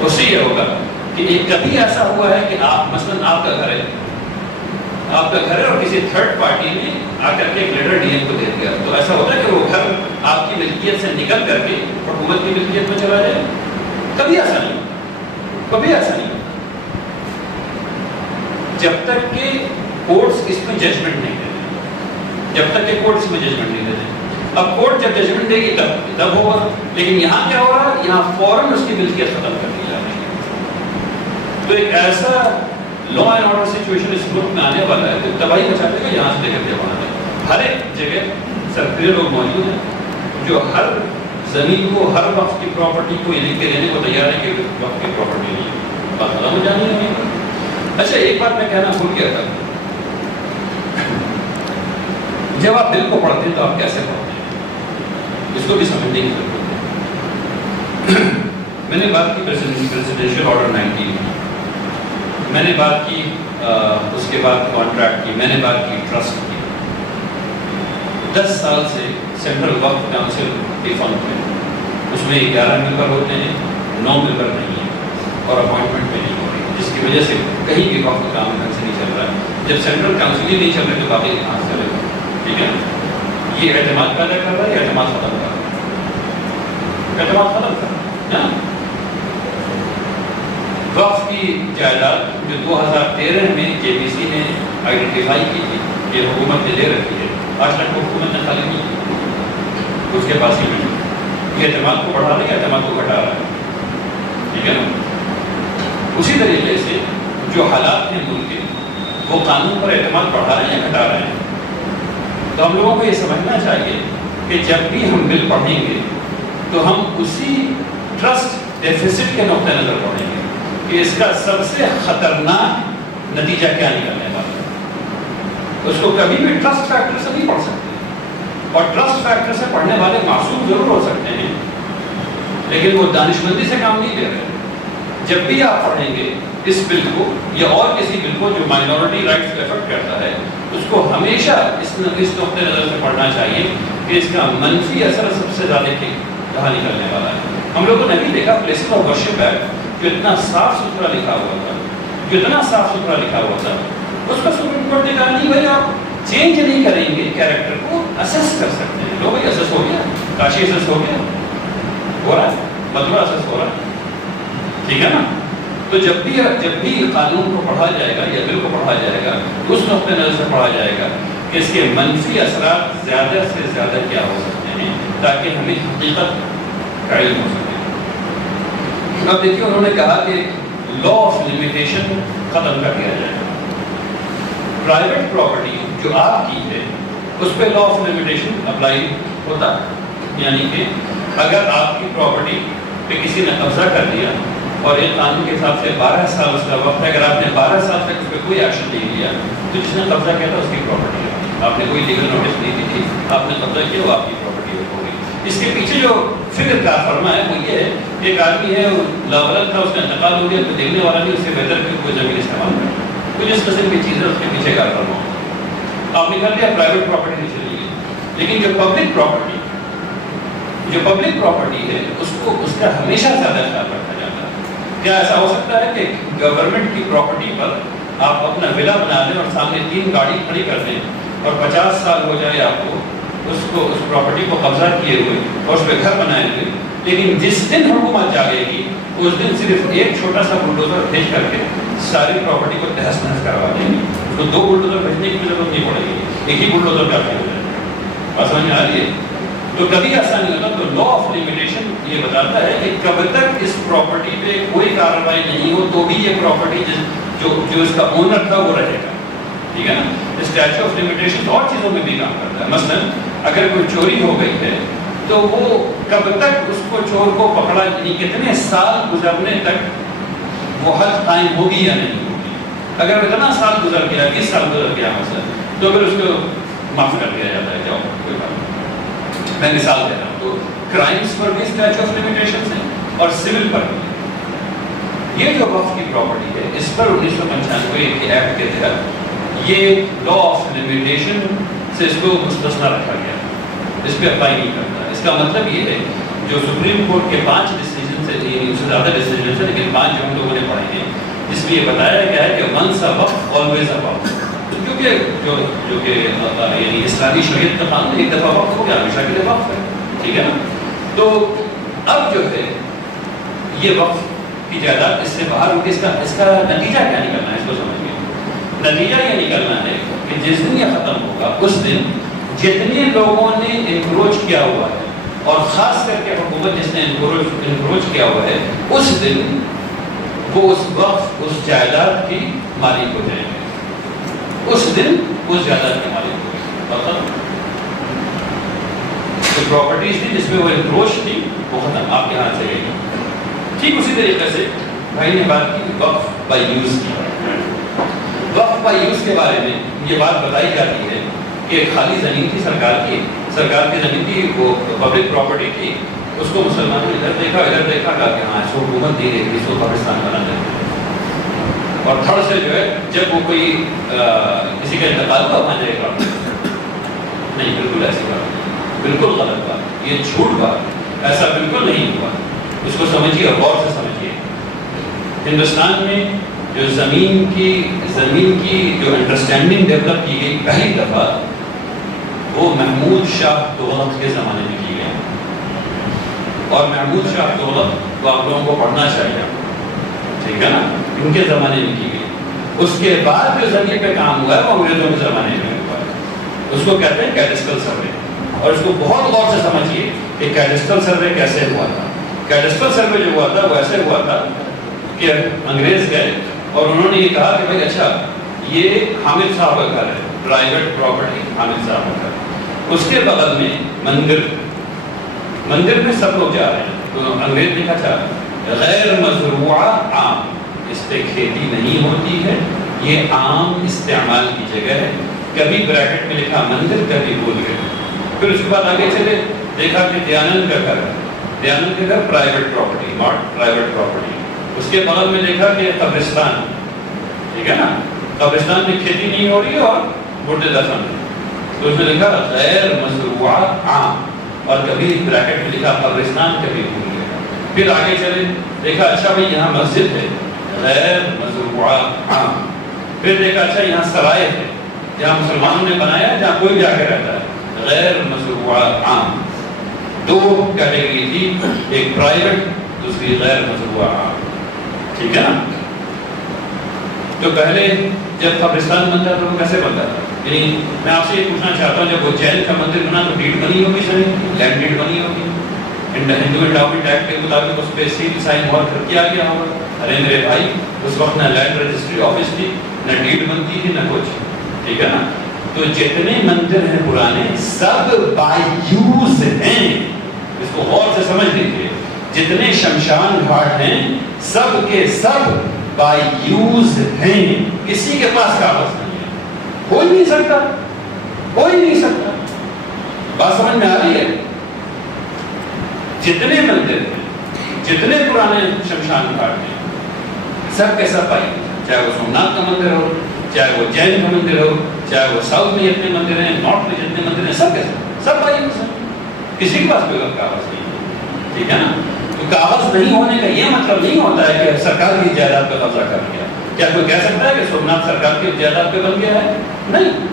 اس سے یہ ہوگا کہ کبھی ایسا ہوا ہے کہ آپ مثلاً آپ کا گھر ہے اور کسی تھرڈ پارٹی نے آ کر کے ایک لیٹر ڈی ایم کو دے دیا، تو ایسا ہوتا ہے کہ وہ گھر آپ کی ملکیت سے نکل کر کے حکومت کی ملکیت میں چلا جائے؟ کبھی ایسا نہیں ہوتا، کبھی ایسا نہیں ہوتا، جب تک کہ کورٹس اس میں ججمنٹ نہیں دیتے، جب تک کہ کورٹس میں ججمنٹ نہیں دیتے. اب کورٹ جب ججمنٹ دے گی تب ہوگا. لیکن یہاں کیا ہو رہا ہے؟ یہاں فوراً اس کی ملکیت ختم کر دی جا رہی ہے. تو ایک ایسا لا اینڈ آرڈر سچویشن اس ملک میں آنے والا ہے جو تباہی مچا دے گا یہاں سے لے کر کے وہاں تک. ہر ایک جگہ سرکاری لوگ موجود ہیں جو ہر زمین کو، ہر وقت کی پراپرٹی کو یہ لکھ کے دینے کو تیار ہے کہ وقت کی پراپرٹی نہیں ہے. بات ختم ہو جانی ہے. اچھا ایک بات میں کہنا بھول گیا تھا، جب آپ بل کو پڑھتے ہیں تو آپ کیسے پڑھتے ہیں اس کو بھی سمجھنے کی ضرورت ہے. میں نے بات کی پریزیڈنشیل آرڈر 19، میں نے بات کی اس کے بعد کانٹریکٹ کی، میں نے بات کی ٹرسٹ کی. 10 سال سے سینٹرل وقف کونسل کے فنڈ میں اس میں 11 ممبر ہوتے ہیں، 9 ممبر نہیں ہیں اور اپوائنٹمنٹ میں نہیں ہو رہی، جس کی وجہ سے کہیں بھی وقت کام ڈھنگ سے نہیں چل رہا ہے. جب سینٹرل کونسل ہی نہیں چل رہے تو باقی کہاں سے چلے گا؟ ٹھیک ہے، یہ اعتماد پیدا کر رہا ہے، اعتماد ختم کر رہا ہے، اعتماد ختم کر رہا ہے. وقف کی جائیداد جو 2013 میں جے پی سی نے آئیڈینٹیفائی کی تھی، یہ حکومت نے لے رکھی ہے، آج تک حکومت نے خالی نہیں کی، اس کے پاس ہی نہیں. یہ اعتماد کو بڑھا رہا ہے، اعتماد کو گھٹا رہا ہے. ٹھیک ہے نا. اسی طریقے سے جو حالات ہیں ملک کے، وہ قانون پر اعتماد بڑھا رہے ہیں یا گھٹا رہے ہیں. تو ہم لوگوں کو یہ سمجھنا چاہیے کہ جب بھی ہم بل پڑھیں گے تو ہم اسی ٹرسٹ ڈیفیسٹ کے نقطۂ نظر پڑھیں گے کہ اس کا سب سے خطرناک نتیجہ کیا نکلنے والا ہے. اس کو کبھی بھی ٹرسٹ فیکٹر سے نہیں پڑھ سکتے، اور ٹرسٹ فیکٹر سے پڑھنے والے معصوم ضرور ہو سکتے ہیں لیکن وہ دانشمندی سے کام نہیں دے رہے. جب بھی آپ پڑھیں گے اس بل کو یا اور کسی بل کو جو مائنورٹی رائٹس کو افیکٹ کرتا ہے، اس کو ہمیشہ اس نقطۂ نظر سے پڑھنا چاہیے کہ اس کا منفی اثر سب سے زیادہ کہاں نکلنے والا ہے. ہم لوگوں نے بھی دیکھا پلیسز آف ورشپ ایکٹ جو اتنا صاف ستھرا لکھا ہوا تھا، جو اتنا صاف ستھرا لکھا ہوا تھا، اس کا سپریم کورٹ نے کہا نہیں بھائی آپ چینج نہیں کریں گے، کیریکٹر کو اسیس کر سکتے ہیں. لو بھائی اسیس ہو گیا، کاشی اسیس ہو گیا، ہو رہا ہے، مطلب اسیس ہو رہا ہے. ٹھیک ہے نا. تو جب بھی قانون کو پڑھا جائے گا یا بل کو پڑھا جائے گا تو اس نقطۂ نظر سے پڑھا جائے گا کہ اس کے منفی اثرات زیادہ سے زیادہ کیا ہو سکتے ہیں تاکہ ہمیں حقیقت کا علم ہو سکے. اب دیکھیے انہوں نے کہا کہ لا آف لمیٹیشن ختم کر دیا جائے. پرائیویٹ پراپرٹی جو آپ کی ہے اس پہ لا آف لمیٹیشن اپلائی ہوتا ہے، یعنی کہ اگر آپ کی پراپرٹی پہ کسی نے قبضہ کر دیا اور ایک قانون کے حساب سے 12 سال اس کا وقت ہے، اگر آپ نے 12 سال تک اس پہ کوئی ایکشن نہیں لیا تو جس نے قبضہ کیا تھا اس کی پراپرٹی ہے. آپ نے کوئی لیگل نوٹس نہیں دی تھی، آپ نے قبضہ کیا، وہ آپ کی پراپرٹی ہو گئی. اس کے پیچھے جو فکر کار فرما ہے وہ یہ ہے کہ ایک آدمی ہے لاولد تھا، اس کا انتقال ہو گیا، تو دیکھنے والا نہیں، اس سے بہتر کہ کوئی زمین استعمال کرے. کچھ اس قسم کی چیزیں اس کے پیچھے کار فرما ہو. آپ نے کر لیا پرائیویٹ پراپرٹی نہیں چلی گئی، لیکن جو پبلک پراپرٹی ہے اس کو اس کا ہمیشہ زیادہ خیال رکھا جاتا ہے. کیا ایسا ہو سکتا ہے کہ گورنمنٹ کی پراپرٹی پر آپ اپنا ولا بنا دیں اور سامنے 3 گاڑی کھڑی کر دیں اور 50 سال ہو جائے آپ کو اس پراپرٹی کو قبضہ کیے ہوئے اور اس پہ گھر بنائے ہوئے، لیکن جس دن حکومت جاگے گی اس دن صرف ایک چھوٹا سا بلڈوزر بھیج کر کے ساری پراپرٹی کو تہس نہس کروا دیں گے. اس کو 2 بلڈوزر بھیجنے کی ضرورت نہیں پڑے گی، ایک ہی بلڈوزر کافی ہو جائے گا. بات سمجھ میں آ رہی ہے؟ تو کبھی ایسا نہیں ہوتا. تو لا آف لمیٹیشن یہ بتاتا ہے کہ کب تک اس پراپرٹی پہ کوئی کارروائی نہیں ہو تو بھی یہ پراپرٹی جو اس کا اونر تھا وہ رہے گا. ٹھیک ہے نا. اسٹیچو آف لمیٹیشن اور چیزوں میں بھی کام کرتا ہے. مثلا اگر کوئی چوری ہو گئی ہے تو وہ کب تک اس کو چور کو پکڑا، یعنی کتنے سال گزرنے تک وہ حد قائم ہوگی یا نہیں ہوگی. اگر اتنا سال گزر گیا، 20 سال گزر گیا مثلا، تو پھر اس کو معاف کر دیا جاتا ہے. جاؤ کوئی بات نہیں. میں مثال دے رہا ہوں. تو کرائمز پر بھی اسٹیچو آف لمیٹیشن ہے اور سول پر بھی. یہ جو وقف کی پراپرٹی ہے اس پر 1995 کے ایکٹ کے تحت یہ لا آف لمیٹیشن سے اس کو مستثنا رکھا گیا. اس پہ اپلائی نہیں کرتا. اس کا مطلب یہ ہے جو سپریم کورٹ کے 5 ڈیسیجن سے، اس سے زیادہ ڈیسیجن سے، لیکن 5 جو ہم لوگوں نے پڑھے ہیں، جس میں یہ بتایا گیا ہے کہ ونس اے وقف آلویز اے وقف. کیونکہ جو کہ یعنی اسلامی شریعت کا قانون ایک دفعہ وقف ہو گیا، ہمیشہ کے لیے وقف ہے. ٹھیک ہے نا؟ تو اب جو ہے یہ وقف کی جائیداد اس سے باہر ہوگی. اس کا نتیجہ کیا نکلنا ہے، اس کو سمجھ گئے. نتیجہ یہ نکلنا ہے کہ جس دن یہ ختم ہوگا اس دن جتنے لوگوں نے انکروچ کیا ہوا ہے، اور خاص کر کے حکومت جس نے انکروچ کیا ہوا ہے، اس دن وہ اس وقف، اس جائیداد کی مالک ہو جائیں گے. اس دن اس جائیداد کے مالک ہو گئے. جو پراپرٹیز تھی جس میں وہ انکروچ تھی وہ ختم، آپ کے ہاتھ سے گئی. ٹھیک اسی طریقے سے بھائی نے بات کی وقف بائی یوز کی. وقف بائی یوز کے بارے میں یہ بات بتائی جاتی ہے کہ خالی زمین تھی سرکار کی زمین تھی، وہ پبلک پراپرٹی تھی. اس کو مسلمانوں نے ادھر دیکھا کہ ہاں اس کو حکومت دی گئی، اس کو پاکستان بنا دیتے. اور تھوڑ سے جو ہے جب وہ کوئی کسی کا انتقال ہوا وہاں جائے گا نہیں، بالکل ایسی بات نہیں، بالکل غلط بات، یہ جھوٹ بات، ایسا بالکل نہیں ہوا. اس کو سمجھیے اور غور سے سمجھیے. ہندوستان میں جو زمین کی جو انڈرسٹینڈنگ ڈیولپ کی گئی پہلی دفعہ، وہ محمود شاہ تغلق کے زمانے میں کی گئی. اور محمود شاہ تغلق کو آپ لوگوں کو پڑھنا چاہیے، ٹھیک ہے نا، ان کے زمانے میں کی گئی. اس کے بعد جو زمین پہ کام ہوا ہے وہ انگریزوں کے زمانے میں ہوا ہے. اس کو کہتے ہیں کیڈسٹل سروے. اور اس کو بہت غور سے سمجھیے کہ کیڈسٹل سروے کیسے ہوا تھا. کیڈسٹل سروے جو ہوا تھا وہ ایسے ہوا تھا کہ انگریز گئے اور انہوں نے یہ کہا کہ بھائی اچھا یہ حامد صاحب کا گھر ہے، پرائیویٹ پراپرٹی حامد صاحب کا گھر، اس کے بغل میں مندر میں سب لوگ جا رہے ہیں. تو انگریز نے کہا غیر مزروعہ عام، اس پہ کھیتی نہیں ہوتی ہے، یہ عام استعمال کی جگہ ہے. کبھی بریکٹ میں لکھا مندر، کبھی بھول گئے. پھر اس کے بعد آگے چلے، دیکھا کہ دیانند کا گھر ہے، دیانند کے گھر private property, not private property. اس کے بغل میں دیکھا کہ قبرستان، ٹھیک ہے نا، قبرستان میں کھیتی نہیں ہو رہی ہے اور مردے دفن. تو اس میں لکھا غیر مزروعہ عام، اور کبھی بریکٹ میں لکھا قبرستان، کبھی بھول گئے. پھر آگے چلے، دیکھا اچھا بھائی یہاں مسجد ہے، غیر مزروعہ عام. پھر دیکھا اچھا یہاں سرائے ہے، جہاں مسلمانوں نے بنایا، جہاں کوئی جا کے رہتا ہے، غیر مزروعہ عام. 2 کیٹیگری تھی، ایک پرائیویٹ، دوسری غیر مزروعہ عام. ٹھیک ہے نا. تو پہلے جب قبرستان بنتا تھا وہ کیسے بنتا تھا؟ یعنی میں آپ سے یہ پوچھنا چاہتا ہوں، جب وہ جین کا مندر بنا تو ڈیڈ بنی ہوگی، زمین لینڈ ڈیڈ بنی ہوگی، ہندو انڈاؤمنٹ ایکٹ کے مطابق اس پہ سیل سائن اور کیا گیا ہوگا. ارے میرے بھائی اس وقت نہ لینڈ رجسٹری آفس تھی، نہ ڈیڈ بنتی تھی، نہ کچھ. ٹھیک ہے نا. تو جتنے مندر ہیں پرانے سب بائی یوز ہیں. اس کو غور سے سمجھ لیجیے. جتنے شمشان گھاٹ ہیں سب کے سب بائی یوز ہیں. کسی کے پاس کاغذ نہیں ہے، کوئی نہیں سکتا، کوئی نہیں سکتا. بات سمجھ میں آ رہی ہے؟ جتنے مندر ہیں، جتنے پرانے شمشان گھاٹ ہیں، سب کے سب بائی، چاہے وہ سومناتھ کا مندر ہو، چاہے وہ جین کا مندر ہو، چاہے وہ ساؤتھ میں جتنے مندر ہیں، نارتھ میں جتنے مندر ہیں، سب کے سب بائی یوز ہیں. کسی کے پاس کوئی کاغذ نہیں ہے. ٹھیک ہے نا. تو کاغذ نہیں ہونے کا یہ مطلب نہیں ہوتا ہے کہ سرکار کی جائیداد پہ قبضہ کر لیا. کیا کوئی کہہ سکتا ہے کہ سومناتھ سرکار کی جائیداد پہ بن گیا ہے؟ نہیں.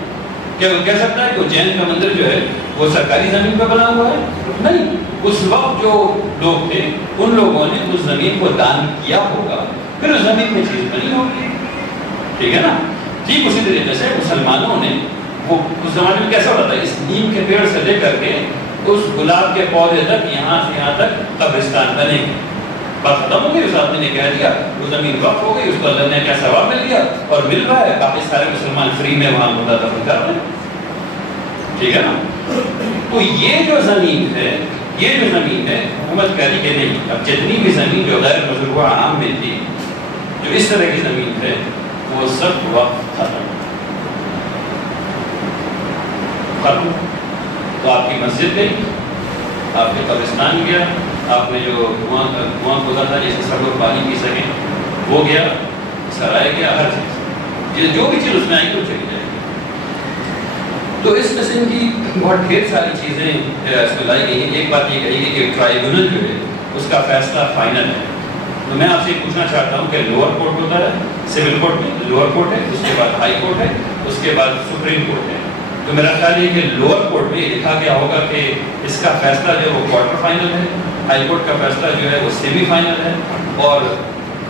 کیا کوئی کہہ سکتا ہے کہ جین کا مندر جو ہے وہ سرکاری زمین پہ بنا ہوا ہے؟ نہیں. اس وقت جو لوگ تھے ان لوگوں نے اس زمین کو دان کیا ہوگا، پھر اس زمین میں چیز بنی ہوگی. ٹھیک ہے نا. ٹھیک اسی طریقے سے مسلمانوں نے وہ اس زمانے میں کیسا ہوتا تھا، اس نیم کے پیڑ سے لے کر کے اس گلاب کے پودے تک، یہاں سے یہاں تک قبرستان بنے گی. بات ختم ہو گئی. اس آدمی نے کہہ دیا وہ زمین وقف ہو گئی، اس کو اللہ نے کیا ثواب مل گیا اور مل رہا ہے. باقی سارے مسلمان فری میں وہاں مردہ دفن کر رہے ہیں. ٹھیک ہے نا. تو یہ جو زمین ہے حکومت کہہ رہی کہ نہیں، اب جتنی بھی زمین جو غیر مزروعہ عام میں تھی، جو اس طرح کی زمین ہے، وہ سب وقف ختم. تو آپ کی مسجد گئی، آپ کے قبرستان گیا، آپ نے جو کنواں کھودا تھا جیسے سب لوگ پانی پی سکیں وہ گیا، سرائے گیا، ہر چیز جو بھی چیز اس میں آئی گی وہ چلی جائے گی. تو اس قسم کی بہت ڈھیر ساری چیزیں اس میں لائی گئی ہیں. ایک بات یہ کہی گئی کہ ٹرائیبیونل جو ہے اس کا فیصلہ فائنل ہے. تو میں آپ سے پوچھنا چاہتا ہوں کہ لوور کورٹ ہوتا ہے سول کورٹ میں، لوور کورٹ ہے، اس کے بعد ہائی کورٹ ہے، اس کے بعد سپریم کورٹ ہے. تو میرا خیال ہے کہ لوور کورٹ میں یہ لکھا گیا ہوگا کہ اس کا فیصلہ جو ہے وہ کوارٹر فائنل ہے، ہائی کورٹ کا فیصلہ جو ہے وہ سیمی فائنل ہے، اور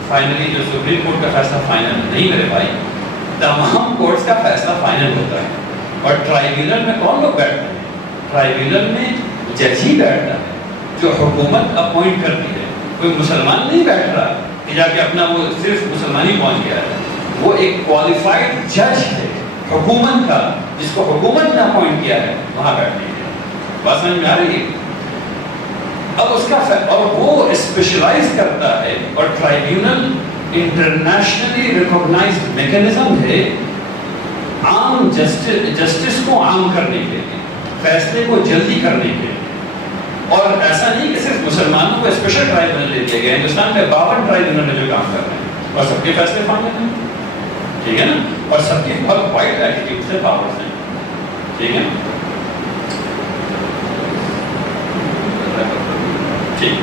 فائنلی جو سپریم کورٹ کا فیصلہ فائنل ہے. نہیں میرے بھائی، تمام کورٹس کا فیصلہ فائنل ہوتا ہے. اور ٹرائیبیونل میں کون لوگ بیٹھتے ہیں؟ ٹرائیبیونل میں جج ہی بیٹھتا ہے جو حکومت اپوائنٹ کرتی ہے. کوئی مسلمان نہیں بیٹھ رہا کہ جا کے اپنا وہ صرف مسلمان ہی پہنچ گیا ہے. وہ ایک کوالیفائڈ جج ہے حکومت کا، جس کو حکومت نے اپوائنٹ کیا ہے، وہاں بیٹھنے کے. بات سمجھ میں آ رہی ہے؟ اب اس کا اور وہ اسپیشلائز کرتا ہے. اور ٹرائیبیونل انٹرنیشنلی ریکوگنائزڈ میکینزم ہے عام جسٹس کو عام کرنے کے لیے، فیصلے کو جلدی کرنے کے لیے. اور ایسا نہیں کہ صرف مسلمانوں کو اسپیشل ٹرائیبیونل دے دیا گیا. ہندوستان میں 52 ٹرائیبیونل ہے جو کام کر رہے ہیں اور سب کے فیصلے فائنل ہیں. ٹھیک ہے نا؟ اور سب کے بہت وائڈ ایٹیٹیوڈ سے پاورز ہیں. ٹھیک ہے؟ ٹھیک.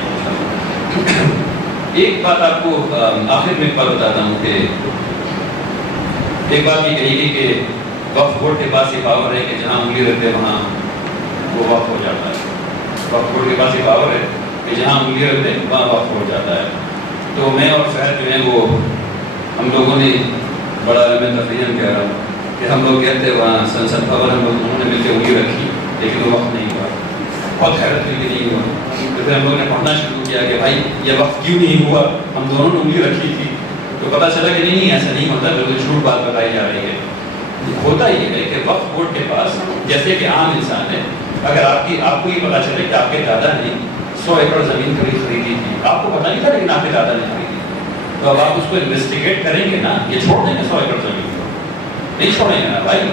ایک بات آپ کو آخر میں ایک بات بتاتا ہوں کہ ایک بات یہ کہی گئی کہ وقف بورڈ کے پاس یہ پاور ہے کہ جہاں انگلی رکھتے وہاں وہ وقف ہو جاتا ہے. وقف بورڈ کے پاس یہ پاور ہے کہ جہاں انگلی رکھتے وہاں وقف ہو جاتا ہے. تو میں اور فہد جو ہیں وہ ہم لوگوں نے بڑا علم تفریح کہہ رہا ہوں کہ ہم لوگ کہتے وہاں سنسد بھون انہوں نے مل کے انگلی رکھی لیکن وہ وقف نہیں ہوا. بہت حیرت ہوئی کہ نہیں ہوا. تو پھر ہم لوگوں نے پڑھنا شروع کیا کہ بھائی یہ وقف کیوں نہیں ہوا، ہم دونوں نے انگلی رکھی تھی. تو پتہ چلا کہ نہیں ایسا نہیں ہوتا، بالکل جھوٹ بات بتائی جا رہی ہے. ہوتا یہ ہے کہ وقف بورڈ کے پاس جیسے کہ عام انسان ہے، اگر آپ کو یہ پتا چلے کہ آپ کے دادا نے 100 ایکڑ زمین خریدی تھی، آپ کو پتا نہیں تھا لیکن آپ کے دادا نے خریدی، تو اب آپ اس کو انویسٹیگیٹ کریں گے نا. یہ چھوڑ دیں گے 100 ایکڑ زمین کو؟ نہیں چھوڑیں گے نا بھائی.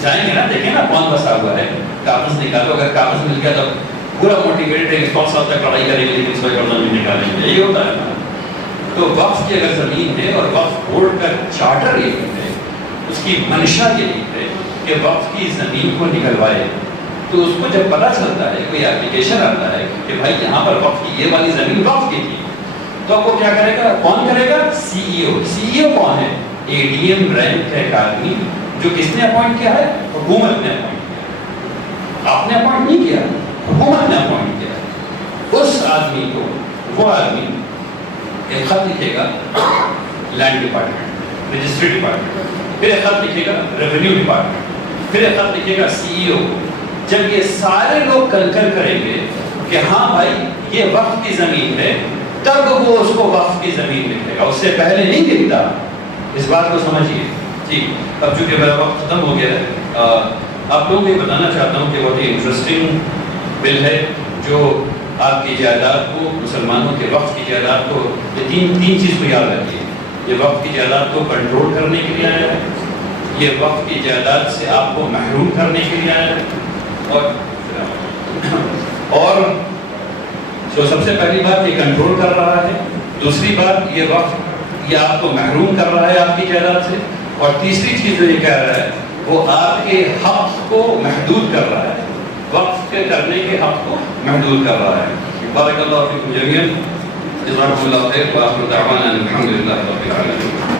جائیں گے نا، دیکھیں نا کون بسا ہوا ہے، کاغذ نکالو. اگر کاغذ مل گیا تو پورا موٹیویٹڈ ہے کہ 100 سال تک لڑائی کریں گے لیکن 100 ایکڑ زمین نکالیں گے. یہی ہوتا ہے نا. تو وقف کی اگر زمین ہے اور وقف بورڈ کا چارٹر یہ ہے، اس کی منشا یہی ہے کہ وقف کی زمین کو نکلوائے. تو اس کو جب پتہ چلتا ہے، کوئی اپلیکیشن آتا ہے کہ بھائی یہاں پر وقف کی یہ والی زمین وقف کی تھی، تو اب وہ کیا کرے گا؟ کون کرے گا؟ سی ای او. سی ای او کون ہے؟ اے ڈی ایم رینک کا ایک آدمی جو کس نے اپوائنٹ کیا ہے؟ حکومت نے اپوائنٹ کیا. آپ نے اپوائنٹ نہیں کیا، حکومت نے اپوائنٹ کیا. اس آدمی کو، وہ آدمی ایک خط لکھے گا لینڈ ڈپارٹمنٹ، رجسٹری ڈپارٹمنٹ، پھر ایک خط لکھے گا ریونیو ڈپارٹمنٹ، پھر ایک خط لکھے گا سی ای او. جب یہ سارے لوگ کنکر کریں گے کہ ہاں بھائی یہ وقف کی زمین ہے، تب وہ اس کو وقف کی زمین لکھے گا. اس سے پہلے نہیں لکھتا. اس بات کو سمجھیے. ٹھیک. اب چونکہ میرا وقت ختم ہو گیا ہے، آپ لوگوں کو یہ بتانا چاہتا ہوں کہ بہت ہی انٹرسٹنگ بل ہے جو آپ کی جائیداد کو، مسلمانوں کے وقف کی جائیداد کو، یہ تین چیز کو یاد رکھیے. یہ وقف کی جائیداد کو کنٹرول کرنے کے لیے آیا ہے، یہ وقف کی جائیداد سے آپ کو محروم کرنے کے لیے آیا ہے، اور جو سب سے پہلی بات یہ کنٹرول کر رہا ہے، دوسری بات یہ وقف یہ آپ کو محروم کر رہا ہے آپ کی جائیداد سے، اور تیسری چیز جو یہ کہہ رہا ہے وہ آپ کے حق کو محدود کر رہا ہے، وقف کے کرنے کے حق کو محدود کر رہا ہے. بارک اللہ فیکم جمیعا. جزاکم اللہ خیر. وآخر دعوانا الحمد للہ رب العالمین.